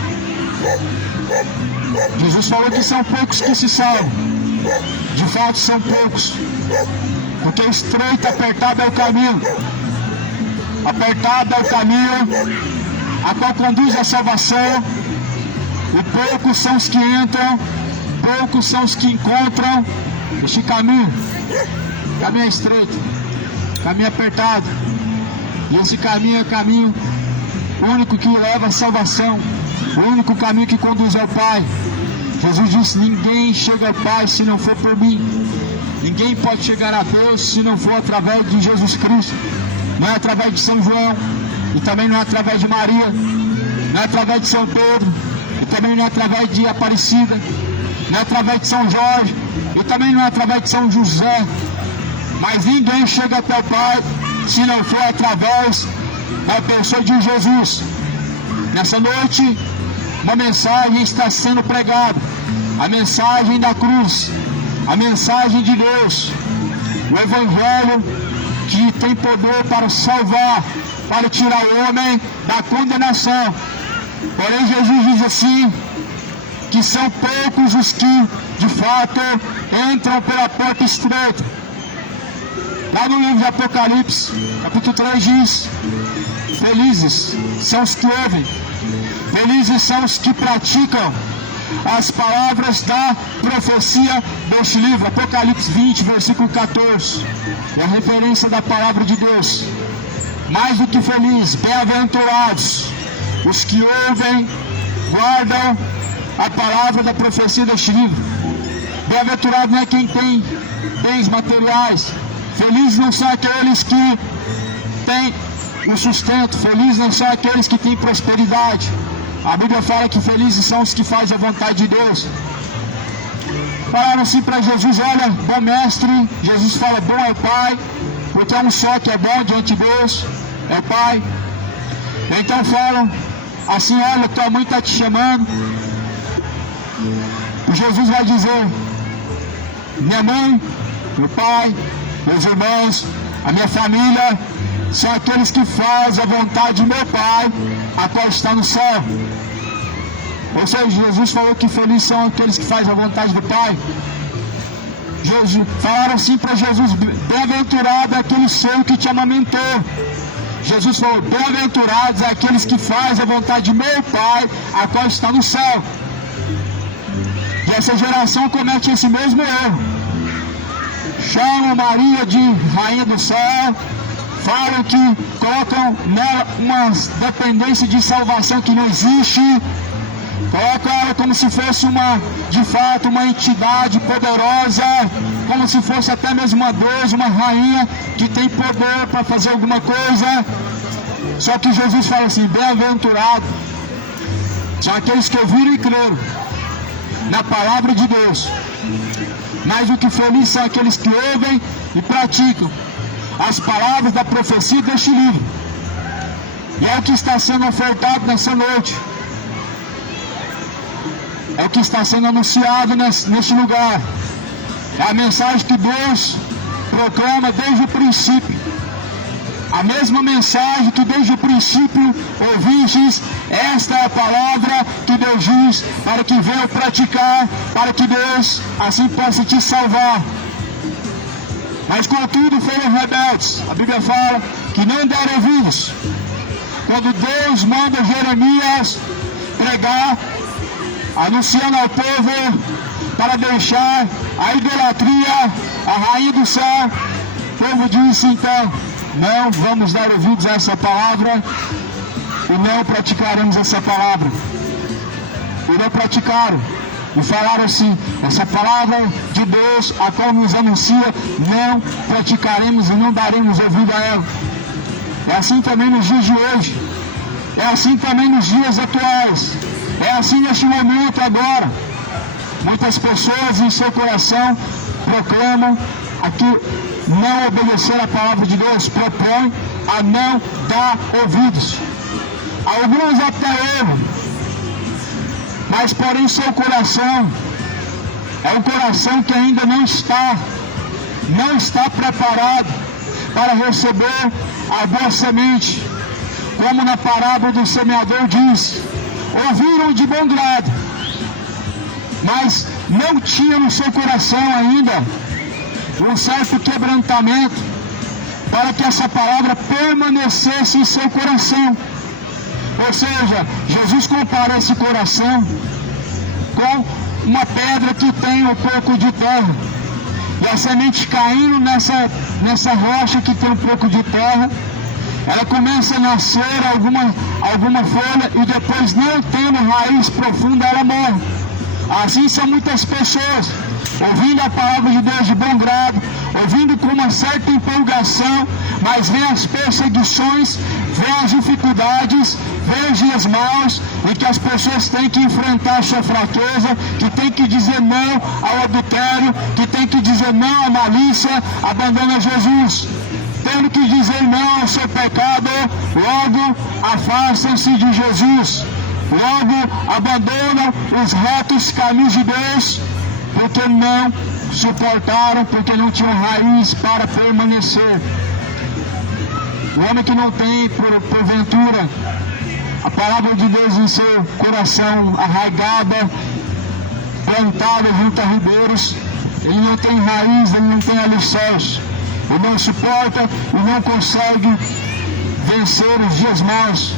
Jesus falou que são poucos que se salvam. De fato são poucos. Porque estreito, apertado é o caminho. Apertado é o caminho a qual conduz à salvação. E poucos são os que entram, poucos são os que encontram este caminho. O caminho é estreito, o caminho é apertado. E esse caminho é o caminho único que leva à salvação, o único caminho que conduz ao Pai. Jesus disse: ninguém chega ao Pai se não for por mim. Ninguém pode chegar a Deus se não for através de Jesus Cristo. Não é através de São João, e também não é através de Maria, não é através de São Pedro, e também não é através de Aparecida, não é através de São Jorge, e também não é através de São José. Mas ninguém chega até o Pai se não for através da pessoa de Jesus. Nessa noite, uma mensagem está sendo pregada, a mensagem da cruz, a mensagem de Deus, o Evangelho que tem poder para salvar, para tirar o homem da condenação. Porém Jesus diz assim, que são poucos os que de fato entram pela porta estreita. Lá no livro de Apocalipse, capítulo 3 diz: felizes são os que ouvem, felizes são os que praticam as palavras da profecia deste livro. Apocalipse 20, versículo 14, é a referência da palavra de Deus. Mais do que felizes, bem-aventurados os que ouvem, guardam a palavra da profecia deste livro. Bem-aventurado não é quem tem bens materiais. Felizes não são aqueles que têm o sustento. Felizes não são aqueles que têm prosperidade. A Bíblia fala que felizes são os que fazem a vontade de Deus. Falaram assim para Jesus: olha, bom mestre. Jesus fala: bom é o Pai, porque é um só que é bom diante de Deus, é o Pai. Então falam assim: olha, tua mãe está te chamando. E Jesus vai dizer: minha mãe, meu pai, meus irmãos, a minha família são aqueles que fazem a vontade de meu Pai, a qual está no céu. Ou seja, Jesus falou que felizes são aqueles que fazem a vontade do Pai. Falaram assim para Jesus: bem-aventurado é aquele ser que te amamentou. Jesus falou: bem-aventurados aqueles que fazem a vontade de meu Pai, a qual está no céu. E essa geração comete esse mesmo erro. Chamam Maria de rainha do céu, falam que colocam nela uma dependência de salvação que não existe, colocam ela como se fosse de fato, uma entidade poderosa, como se fosse até mesmo uma deusa, uma rainha que tem poder para fazer alguma coisa. Só que Jesus fala assim: bem-aventurado são aqueles que ouviram e creram na palavra de Deus. Mais do que felizes são aqueles que ouvem e praticam as palavras da profecia deste livro. E é o que está sendo ofertado nessa noite. É o que está sendo anunciado neste lugar. É a mensagem que Deus proclama desde o princípio. A mesma mensagem que desde o princípio ouvistes, esta é a palavra que Deus diz para que venham praticar, para que Deus assim possa te salvar. Mas contudo foram rebeldes. A Bíblia fala que não deram ouvidos. Quando Deus manda Jeremias pregar, anunciando ao povo para deixar a idolatria, a rainha do céu, o povo disse então: não vamos dar ouvidos a essa palavra e não praticaremos essa palavra. E não praticaram. E falaram assim: essa palavra de Deus, a qual nos anuncia, não praticaremos e não daremos ouvido a ela. É assim também nos dias de hoje. É assim também nos dias atuais. É assim neste momento agora. Muitas pessoas em seu coração proclamam aqui não obedecer a palavra de Deus, propõem a não dar ouvidos. Alguns até erram, mas porém seu coração é um coração que ainda não está preparado para receber a boa semente. Como na parábola do semeador diz: ouviram de bom grado, mas não tinha no seu coração ainda um certo quebrantamento para que essa palavra permanecesse em seu coração. Ou seja, Jesus compara esse coração com uma pedra que tem um pouco de terra, e a semente caindo nessa rocha que tem um pouco de terra, ela começa a nascer alguma folha, e depois, não tendo raiz profunda, ela morre. Assim são muitas pessoas, ouvindo a palavra de Deus de bom grado, ouvindo com uma certa empolgação, mas vem as perseguições, vem as dificuldades, vem os dias maus, e que as pessoas têm que enfrentar a sua fraqueza, que tem que dizer não ao adultério, que tem que dizer não à malícia, abandona Jesus. Tendo que dizer não ao seu pecado, logo afastam-se de Jesus. Logo abandonam os retos caminhos de Deus, porque não suportaram, porque não tinham raiz para permanecer. O homem que não tem, porventura, a palavra de Deus em seu coração arraigada, plantada junto a ribeiros, ele não tem raiz, ele não tem alicerce, ele não suporta e não consegue vencer os dias maus.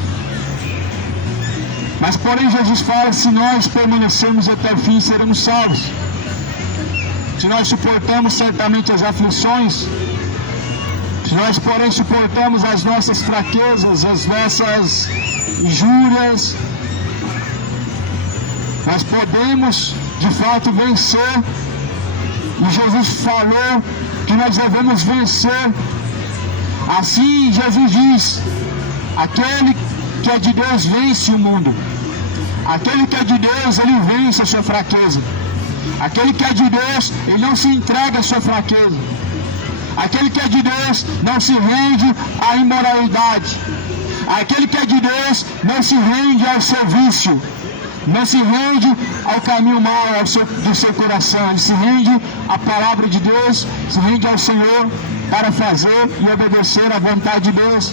Mas porém Jesus fala: se nós permanecermos até o fim, seremos salvos. Se nós suportamos certamente as aflições, se nós porém suportamos as nossas fraquezas, as nossas injúrias, nós podemos de fato vencer. E Jesus falou que nós devemos vencer. Assim Jesus diz: aquele que é de Deus vence o mundo. Aquele que é de Deus, ele vence a sua fraqueza. Aquele que é de Deus, ele não se entrega à sua fraqueza. Aquele que é de Deus não se rende à imoralidade. Aquele que é de Deus não se rende ao seu vício, não se rende ao caminho mau do seu coração. Ele se rende à palavra de Deus, se rende ao Senhor para fazer e obedecer à vontade de Deus.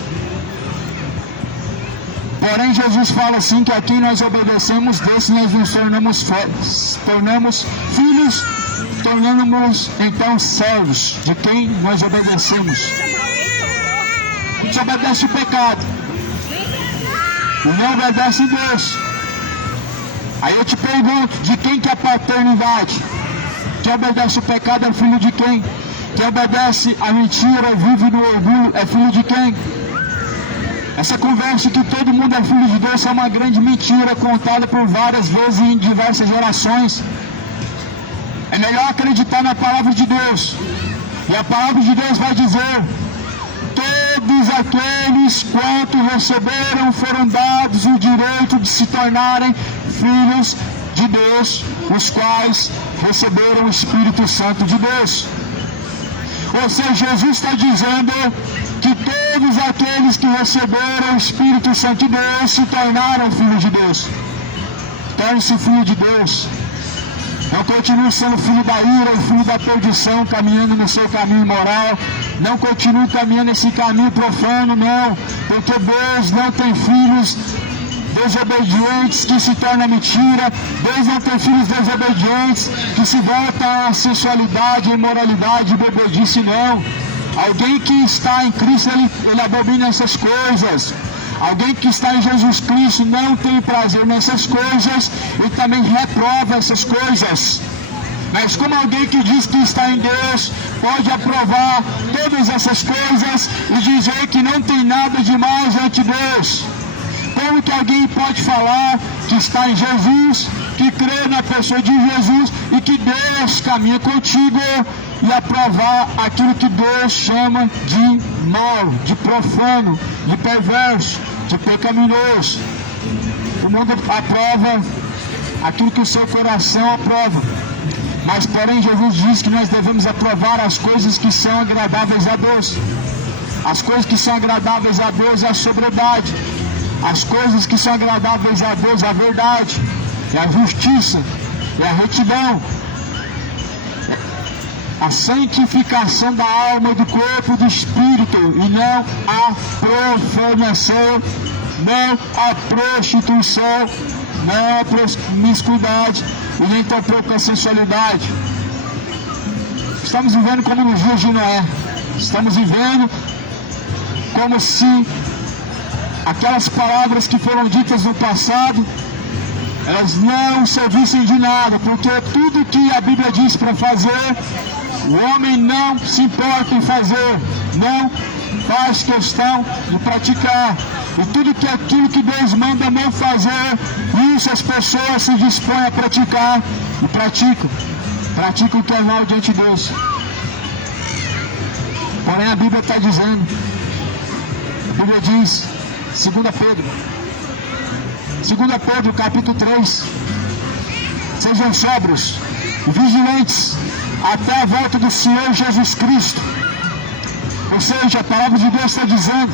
Porém Jesus fala assim, que a quem nós obedecemos, desse nós nos tornamos filhos, tornamos então servos de quem nós obedecemos. gente obedece o pecado e não obedece Deus. Aí eu te pergunto, de quem que é a paternidade? Quem obedece o pecado é filho de quem? Quem obedece a mentira, vive no orgulho, é filho de quem? Essa conversa que todo mundo é filho de Deus é uma grande mentira contada por várias vezes em diversas gerações. É melhor acreditar na palavra de Deus. E a palavra de Deus vai dizer: todos aqueles quanto receberam foram dados o direito de se tornarem filhos de Deus, os quais receberam o Espírito Santo de Deus. Ou seja, Jesus está dizendo que todos aqueles que receberam o Espírito Santo de Deus se tornaram filhos de Deus. Torne-se filho de Deus. Não continue sendo filho da ira, filho da perdição, caminhando no seu caminho moral. Não continue caminhando nesse caminho profano, não. Porque Deus não tem filhos desobedientes que se tornam mentira. Deus não tem filhos desobedientes que se voltam à sensualidade, imoralidade, bebedice, não. Alguém que está em Cristo, ele abomina essas coisas. Alguém que está em Jesus Cristo não tem prazer nessas coisas e também reprova essas coisas. Mas como alguém que diz que está em Deus pode aprovar todas essas coisas e dizer que não tem nada de mais ante Deus? Como que alguém pode falar que está em Jesus, que crê na pessoa de Jesus e que Deus caminha contigo e aprovar aquilo que Deus chama de mal, de profano, de perverso, de pecaminoso? O mundo aprova aquilo que o seu coração aprova. Mas porém Jesus diz que nós devemos aprovar as coisas que são agradáveis a Deus. As coisas que são agradáveis a Deus é a sobriedade. As coisas que são agradáveis a Deus é a verdade, é a justiça, é a retidão, a santificação da alma, do corpo e do espírito, e não a profanação, não a prostituição, não a promiscuidade, e nem tampouco a sensualidade. Estamos vivendo como nos dias de Noé. Estamos vivendo como se aquelas palavras que foram ditas no passado, elas não servissem de nada, porque tudo que a Bíblia diz para fazer, o homem não se importa em fazer, não faz questão de praticar. E tudo que aquilo que Deus manda não fazer, isso as pessoas se dispõem a praticar e praticam o que é mal diante de Deus. Porém a Bíblia está dizendo, a Bíblia diz, 2 Pedro capítulo 3, sejam sóbrios e vigilantes até a volta do Senhor Jesus Cristo. Ou seja, a palavra de Deus está dizendo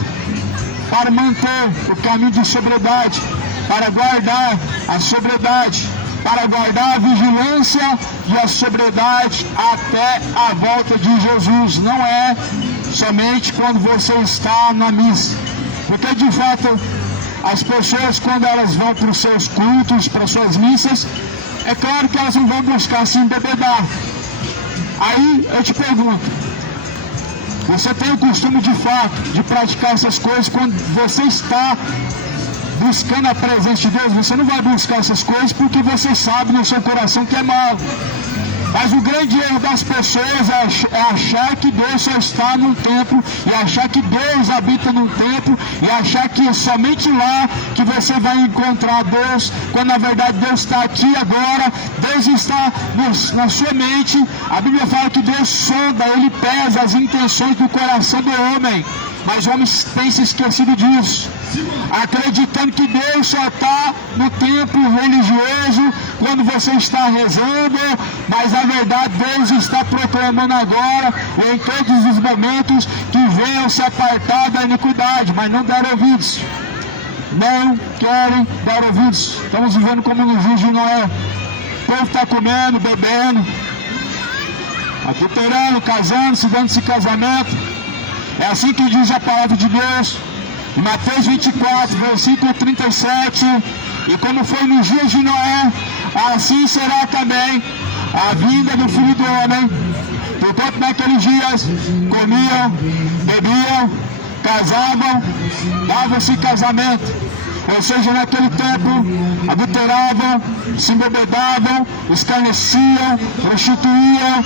para manter o caminho de sobriedade, para guardar a sobriedade, para guardar a vigilância e a sobriedade até a volta de Jesus. Não é somente quando você está na missa, porque de fato as pessoas, quando elas vão para os seus cultos, para as suas missas, é claro que elas não vão buscar se embebedar. Aí eu te pergunto, você tem o costume de fato de praticar essas coisas quando você está buscando a presença de Deus? Você não vai buscar essas coisas porque você sabe no seu coração que é mal. Mas o grande erro das pessoas é achar que Deus só está num templo, e achar que Deus habita num templo, e achar que é somente lá que você vai encontrar Deus, quando na verdade Deus está aqui agora. Deus está na sua mente. A Bíblia fala que Deus sonda, Ele pesa as intenções do coração do homem. Mas o homem tem se esquecido disso, acreditando que Deus só está no templo religioso quando você está rezando, mas na verdade Deus está proclamando agora, em todos os momentos, que venham se apartar da iniquidade, mas não deram ouvidos, não querem dar ouvidos. Estamos vivendo como nos dias de Noé. O povo está comendo, bebendo, adulterando, casando-se, dando-se casamento. É assim que diz a palavra de Deus, em Mateus 24, versículo 37, e como foi nos dias de Noé, assim será também a vinda do Filho do Homem. Portanto, naqueles dias, comiam, bebiam, casavam, davam-se casamento. Ou seja, naquele tempo, adulteravam, se embebedavam, escarneciam, prostituíam,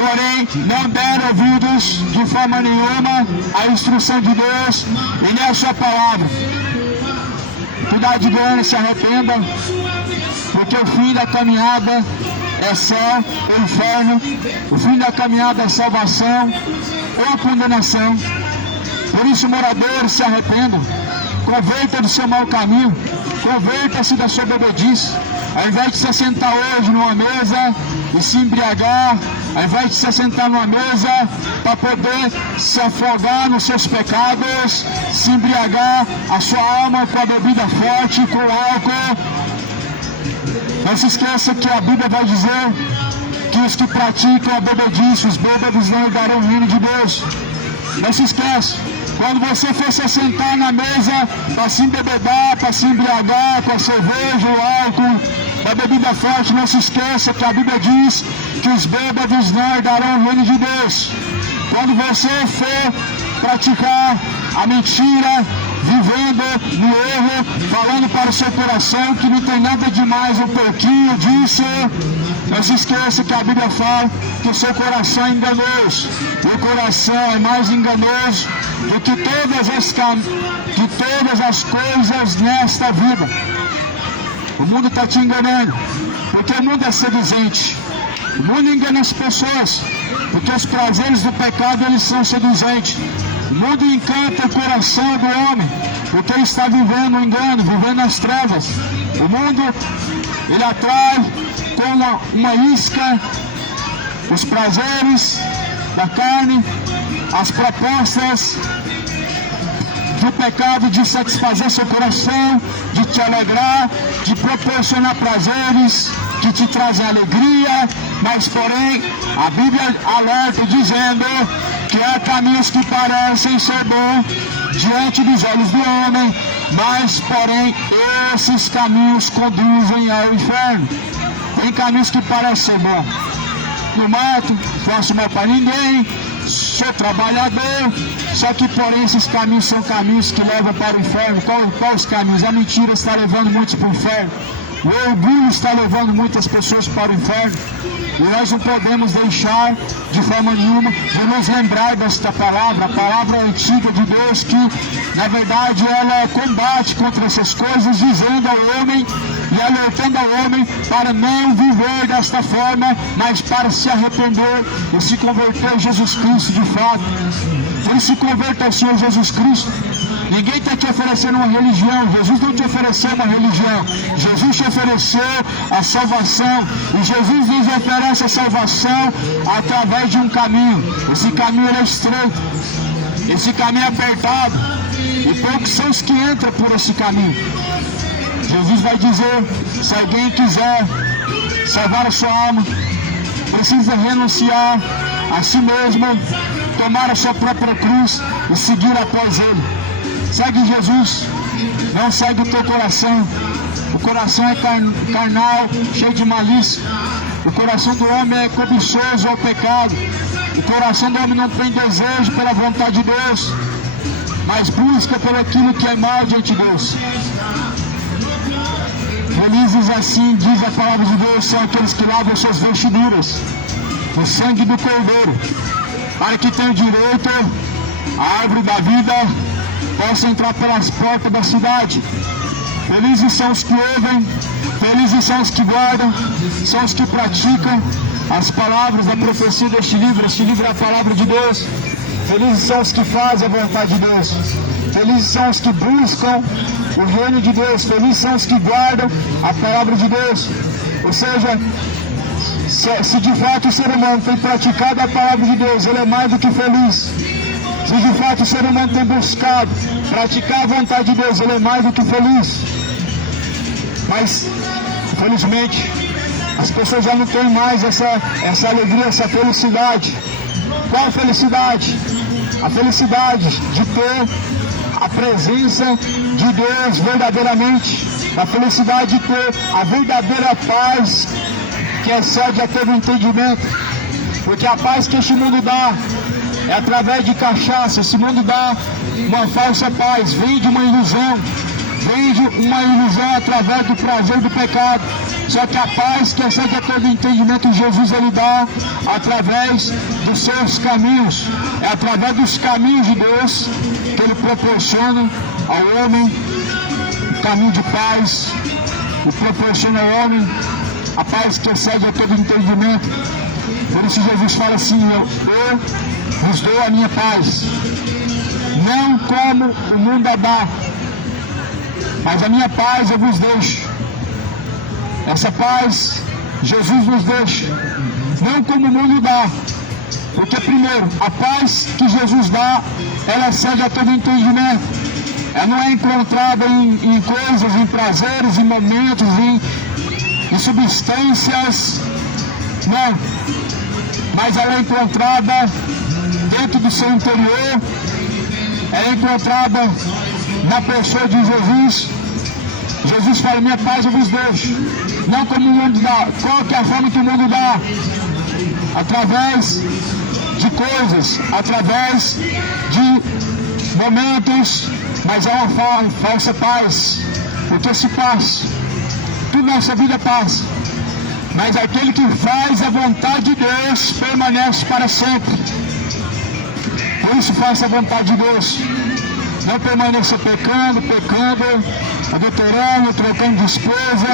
porém não deram ouvidos de forma nenhuma à instrução de Deus e nem à sua palavra. Cuidado de Goiânia, se arrependa, porque o fim da caminhada é só o inferno, o fim da caminhada é salvação ou a condenação. Por isso, moradores, se arrependam. Converta do seu mau caminho, converta-se da sua bebedice. Ao invés de se sentar hoje numa mesa e se embriagar, ao invés de se sentar numa mesa para poder se afogar nos seus pecados, se embriagar a sua alma com a bebida forte, com o álcool, não se esqueça que a Bíblia vai dizer que os que praticam a bebedice, os bêbados, não herdarão o reino de Deus. Não se esqueça. Quando você for se sentar na mesa para se embebedar, para se embriagar com a cerveja, o álcool, a bebida forte, não se esqueça que a Bíblia diz que os bêbados não herdarão o reino de Deus. Quando você for praticar a mentira, vivendo no erro, falando para o seu coração que não tem nada de mais um pouquinho disso, não se esqueça que a Bíblia fala que o seu coração é enganoso. O coração é mais enganoso do que todas as coisas nesta vida. O mundo está te enganando, porque o mundo é seduzente. O mundo engana as pessoas, porque os prazeres do pecado, eles são seduzentes. O mundo encanta o coração do homem, porque ele está vivendo o engano, vivendo nas trevas. O mundo, ele atrai com uma isca os prazeres da carne, as propostas do pecado de satisfazer seu coração, de te alegrar, de proporcionar prazeres que te trazem alegria, mas porém a Bíblia alerta dizendo que há caminhos que parecem ser bons diante dos olhos do homem, mas porém esses caminhos conduzem ao inferno. Tem caminhos que parecem ser bons. Não mato, faço mal para ninguém, sou trabalhador, só que porém esses caminhos são caminhos que levam para o inferno. Qual os caminhos? A mentira está levando muitos para o inferno. O orgulho está levando muitas pessoas para o inferno. E nós não podemos deixar de forma nenhuma de nos lembrar desta palavra, a palavra antiga de Deus, que na verdade ela combate contra essas coisas, dizendo ao homem e alertando ao homem para não viver desta forma, mas para se arrepender e se converter a Jesus Cristo de fato. Ele se converta ao Senhor Jesus Cristo. Ninguém está te oferecendo uma religião. Jesus não te ofereceu uma religião. Jesus te ofereceu a salvação. E Jesus nos oferece a salvação através de um caminho. Esse caminho é estreito. Esse caminho é apertado. E poucos são os que entram por esse caminho. Jesus vai dizer, se alguém quiser salvar a sua alma, precisa renunciar a si mesmo, tomar a sua própria cruz e seguir após ele. Segue Jesus, não segue o teu coração. O coração é carnal, cheio de malícia. O coração do homem é cobiçoso ao pecado. O coração do homem não tem desejo pela vontade de Deus, mas busca por aquilo que é mal diante de Deus. Felizes assim, diz a palavra de Deus, são aqueles que lavam suas vestiduras no sangue do Cordeiro, para que tenham direito à árvore da vida, possam entrar pelas portas da cidade. Felizes são os que ouvem, felizes são os que guardam, são os que praticam as palavras da profecia deste livro. Este livro é a palavra de Deus. Felizes são os que fazem a vontade de Deus. Felizes são os que buscam o reino de Deus. Felizes são os que guardam a palavra de Deus. Ou seja, se de fato o ser humano tem praticado a palavra de Deus, ele é mais do que feliz. Se de fato o ser humano tem buscado praticar a vontade de Deus, ele é mais do que feliz. Mas, infelizmente, as pessoas já não têm mais essa alegria, essa felicidade. Qual felicidade? A felicidade de ter a presença de Deus verdadeiramente. A felicidade de ter a verdadeira paz que excede a todo entendimento. Porque a paz que este mundo dá é através de cachaça. Esse mundo dá uma falsa paz, vende uma ilusão. Vende uma ilusão através do prazer do pecado. Só que a paz que excede a todo entendimento, Jesus ele dá através dos seus caminhos. É através dos caminhos de Deus que ele proporciona ao homem o caminho de paz. E proporciona ao homem a paz que excede a todo entendimento. Por isso Jesus fala assim: eu vos dou a minha paz, não como o mundo a dá, mas a minha paz eu vos deixo. Essa paz Jesus nos deixa, não como o mundo dá. Porque primeiro, a paz que Jesus dá, ela excede a todo entendimento. Ela não é encontrada em coisas, em prazeres, em momentos, em substâncias, não. Mas ela é encontrada dentro do seu interior, ela é encontrada na pessoa de Jesus. Jesus fala: minha paz eu vos deixo, não como o mundo dá. Qual que é a forma que o mundo dá? Através de coisas, através de momentos, mas é uma falsa paz. Porque se passa, tudo nessa vida passa, mas aquele que faz a vontade de Deus permanece para sempre. Por isso faça a vontade de Deus. Não permaneça pecando, adulterando, trocando de esposa,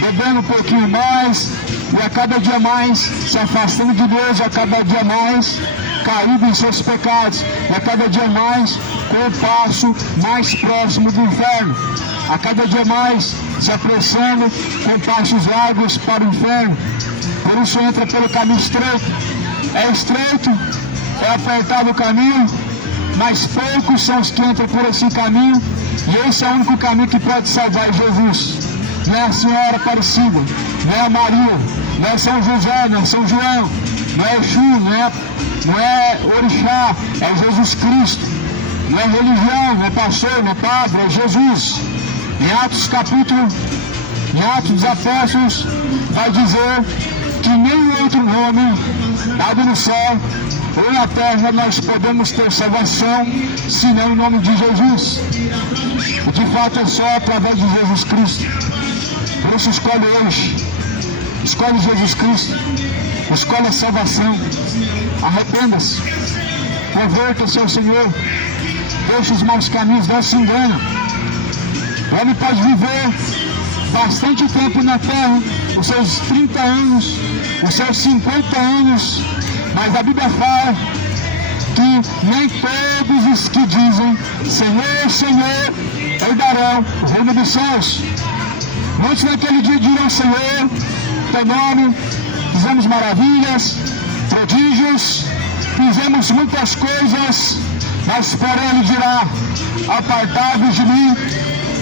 bebendo um pouquinho mais, e a cada dia mais se afastando de Deus, e a cada dia mais caído em seus pecados, e a cada dia mais com o passo mais próximo do inferno, a cada dia mais se apressando com passos largos para o inferno. Por isso entra pelo caminho estreito. É estreito, é apertado o caminho, mas poucos são os que entram por esse caminho, e esse é o único caminho que pode salvar Jesus. Não é a Senhora Aparecida, não é a Maria, não é São José, não é São João, não é Exu, não é Orixá, é Jesus Cristo. Não é religião, não é pastor, não é padre, é Jesus. Em Atos dos Apóstolos, vai dizer que nenhum outro nome dado no céu ou na terra nós podemos ter salvação, senão em nome de Jesus. E de fato é só através de Jesus Cristo. Por isso escolhe hoje, escolhe Jesus Cristo, escolhe a salvação. Arrependa-se, converta-se ao Senhor, deixa os maus caminhos, não se engana. O homem pode viver bastante tempo na terra, os seus 30 anos, os seus 50 anos, mas a Bíblia fala que nem todos os que dizem Senhor, Senhor, herdarão o reino dos céus. Muitos naquele dia dirão: Senhor, teu nome, fizemos maravilhas, prodígios, fizemos muitas coisas, mas porém ele dirá: apartai-vos de mim,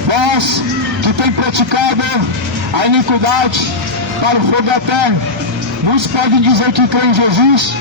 vós que tem praticado a iniquidade para o fogo eterno. Muitos podem dizer que creem em Jesus,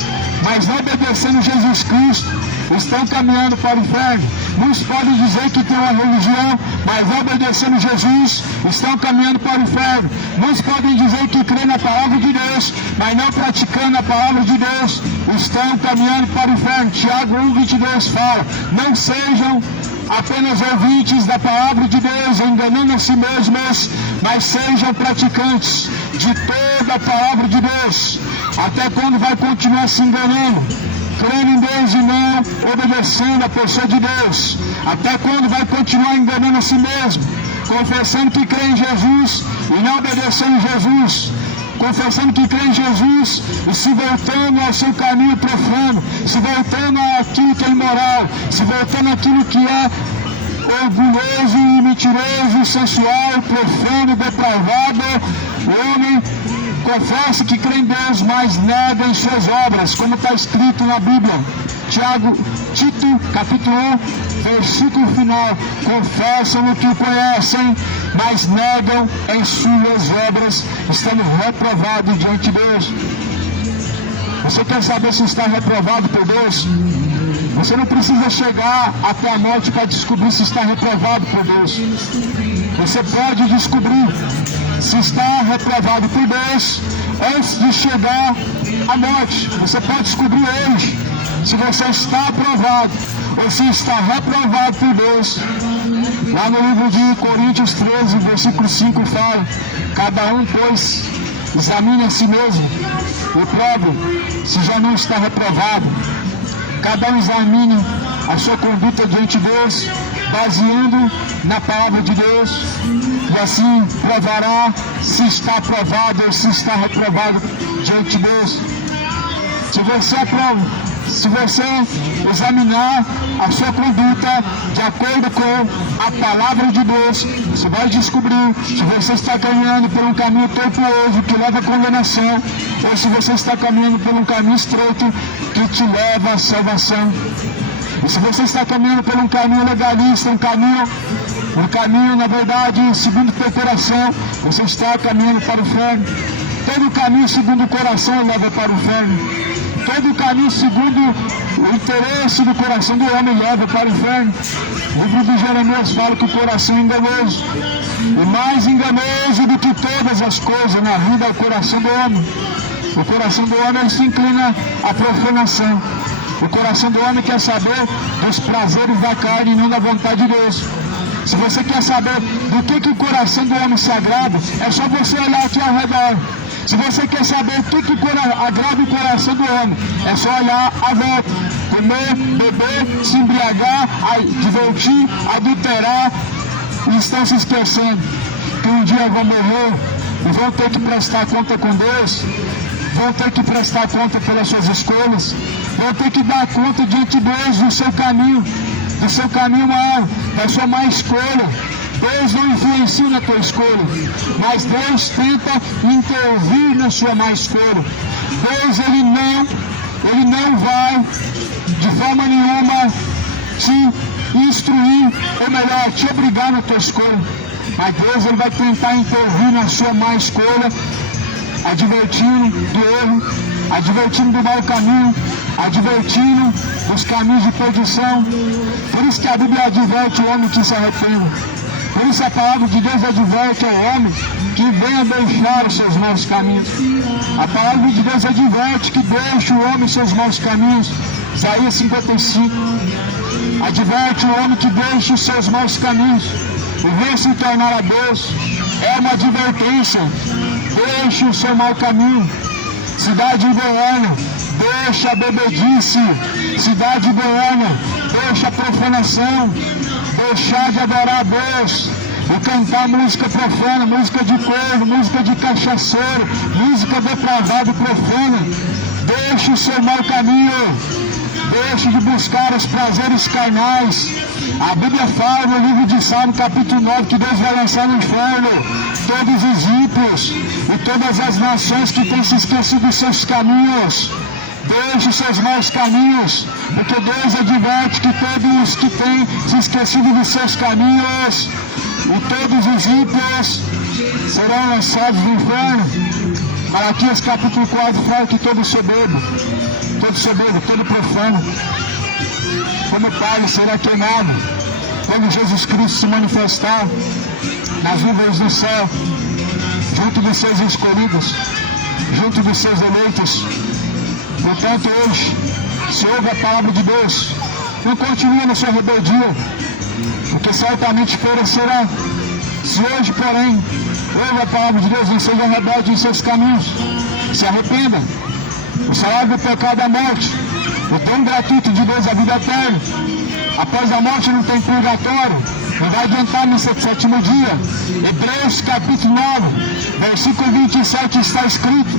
mas não obedecendo Jesus Cristo, estão caminhando para o inferno. Muitos podem dizer que têm uma religião, mas não obedecendo Jesus, estão caminhando para o inferno. Muitos podem dizer que creem na palavra de Deus, mas não praticando a palavra de Deus, estão caminhando para o inferno. Tiago 1:22 fala: não sejam apenas ouvintes da palavra de Deus, enganando a si mesmos, mas sejam praticantes de toda a palavra de Deus. Até quando vai continuar se enganando, crendo em Deus e não obedecendo a pessoa de Deus? Até quando vai continuar enganando a si mesmo, confessando que crê em Jesus e não obedecendo Jesus? Confessando que crê em Jesus e se voltando ao seu caminho profano, se voltando àquilo que é imoral, se voltando àquilo que é orgulhoso e mentiroso, sensual, profano, depravado. O homem confessa que crê em Deus, mas nega em suas obras, como está escrito na Bíblia. Tito, capítulo 1, versículo final: confessam o que conhecem, mas negam em suas obras, estando reprovados diante de Deus. Você quer saber se está reprovado por Deus? Você não precisa chegar até a morte para descobrir se está reprovado por Deus. Você pode descobrir se está reprovado por Deus antes de chegar à morte. Você pode descobrir hoje. se você está aprovado ou se está reprovado por Deus. Lá no livro de Coríntios 13, versículo 5 fala: cada um, pois, examine a si mesmo e prove se já não está reprovado. Cada um examine a sua conduta diante de Deus, baseando na palavra de Deus, e assim provará se está aprovado ou se está reprovado diante de Deus. Se você examinar a sua conduta de acordo com a palavra de Deus, você vai descobrir se você está caminhando por um caminho tortuoso que leva à condenação, ou se você está caminhando por um caminho estreito que te leva à salvação. E se você está caminhando por um caminho legalista, um caminho, na verdade, segundo o teu coração, você está caminhando para o inferno. Todo caminho segundo o coração leva para o inferno. Todo caminho segundo o interesse do coração do homem leva para o inferno. O livro de Jeremias fala que o coração é enganoso. E mais enganoso do que todas as coisas na vida é o coração do homem. O coração do homem se inclina à profanação. O coração do homem quer saber dos prazeres da carne e não da vontade de Deus. Se você quer saber do que o coração do homem se agrada, é só você olhar aqui ao redor. Se você quer saber o que agrada o coração do homem, é só olhar à volta. Comer, beber, se embriagar, divertir, adulterar, e estão se esquecendo que um dia vão morrer e vão ter que prestar conta com Deus, vão ter que prestar conta pelas suas escolhas, vão ter que dar conta diante de Deus do seu caminho maior, da sua má escolha. Deus não influencia na tua escolha, mas Deus tenta intervir na sua má escolha. Deus, ele não vai de forma nenhuma te instruir, ou melhor, te obrigar na tua escolha. Mas Deus, ele vai tentar intervir na sua má escolha, advertindo do erro, advertindo do mau caminho, advertindo dos caminhos de perdição. Por isso que a Bíblia adverte o homem que se arrependa. Por isso a palavra de Deus adverte ao homem que venha deixar os seus maus caminhos. A palavra de Deus adverte que deixe o homem seus maus caminhos. Isaías 55. Adverte o homem que deixe os seus maus caminhos e venha se tornar a Deus. É uma advertência. Deixe o seu mau caminho. Cidade de Goiânia, deixa a bebedice. Cidade de Goiânia, deixa a profanação. Deixar de adorar a Deus e cantar música profana, música de corno, música de cachaceiro, música depravada e profana. Deixe o seu mau caminho, deixe de buscar os prazeres carnais. A Bíblia fala no livro de Salmo, capítulo 9, que Deus vai lançar no inferno todos os ímpios e todas as nações que têm se esquecido dos seus caminhos. Deixe os seus maus caminhos, porque Deus adverte que todos que têm se esquecido dos seus caminhos e todos os ímpios serão lançados no inferno. Malaquias capítulo 4 fala que todo soberbo, todo profano, como palha será queimado quando Jesus Cristo se manifestar nas nuvens do céu, junto dos seus escolhidos, junto dos seus eleitos. Portanto, hoje, se ouve a palavra de Deus, não continue na sua rebeldia, porque certamente perecerá. Se hoje, porém, ouve a palavra de Deus, não seja rebelde em seus caminhos, se arrependa. O salário do pecado é a morte, o dom gratuito de Deus é a vida eterna. Após a morte não tem purgatório, não vai adiantar no sétimo dia. Hebreus capítulo 9, versículo 27 está escrito: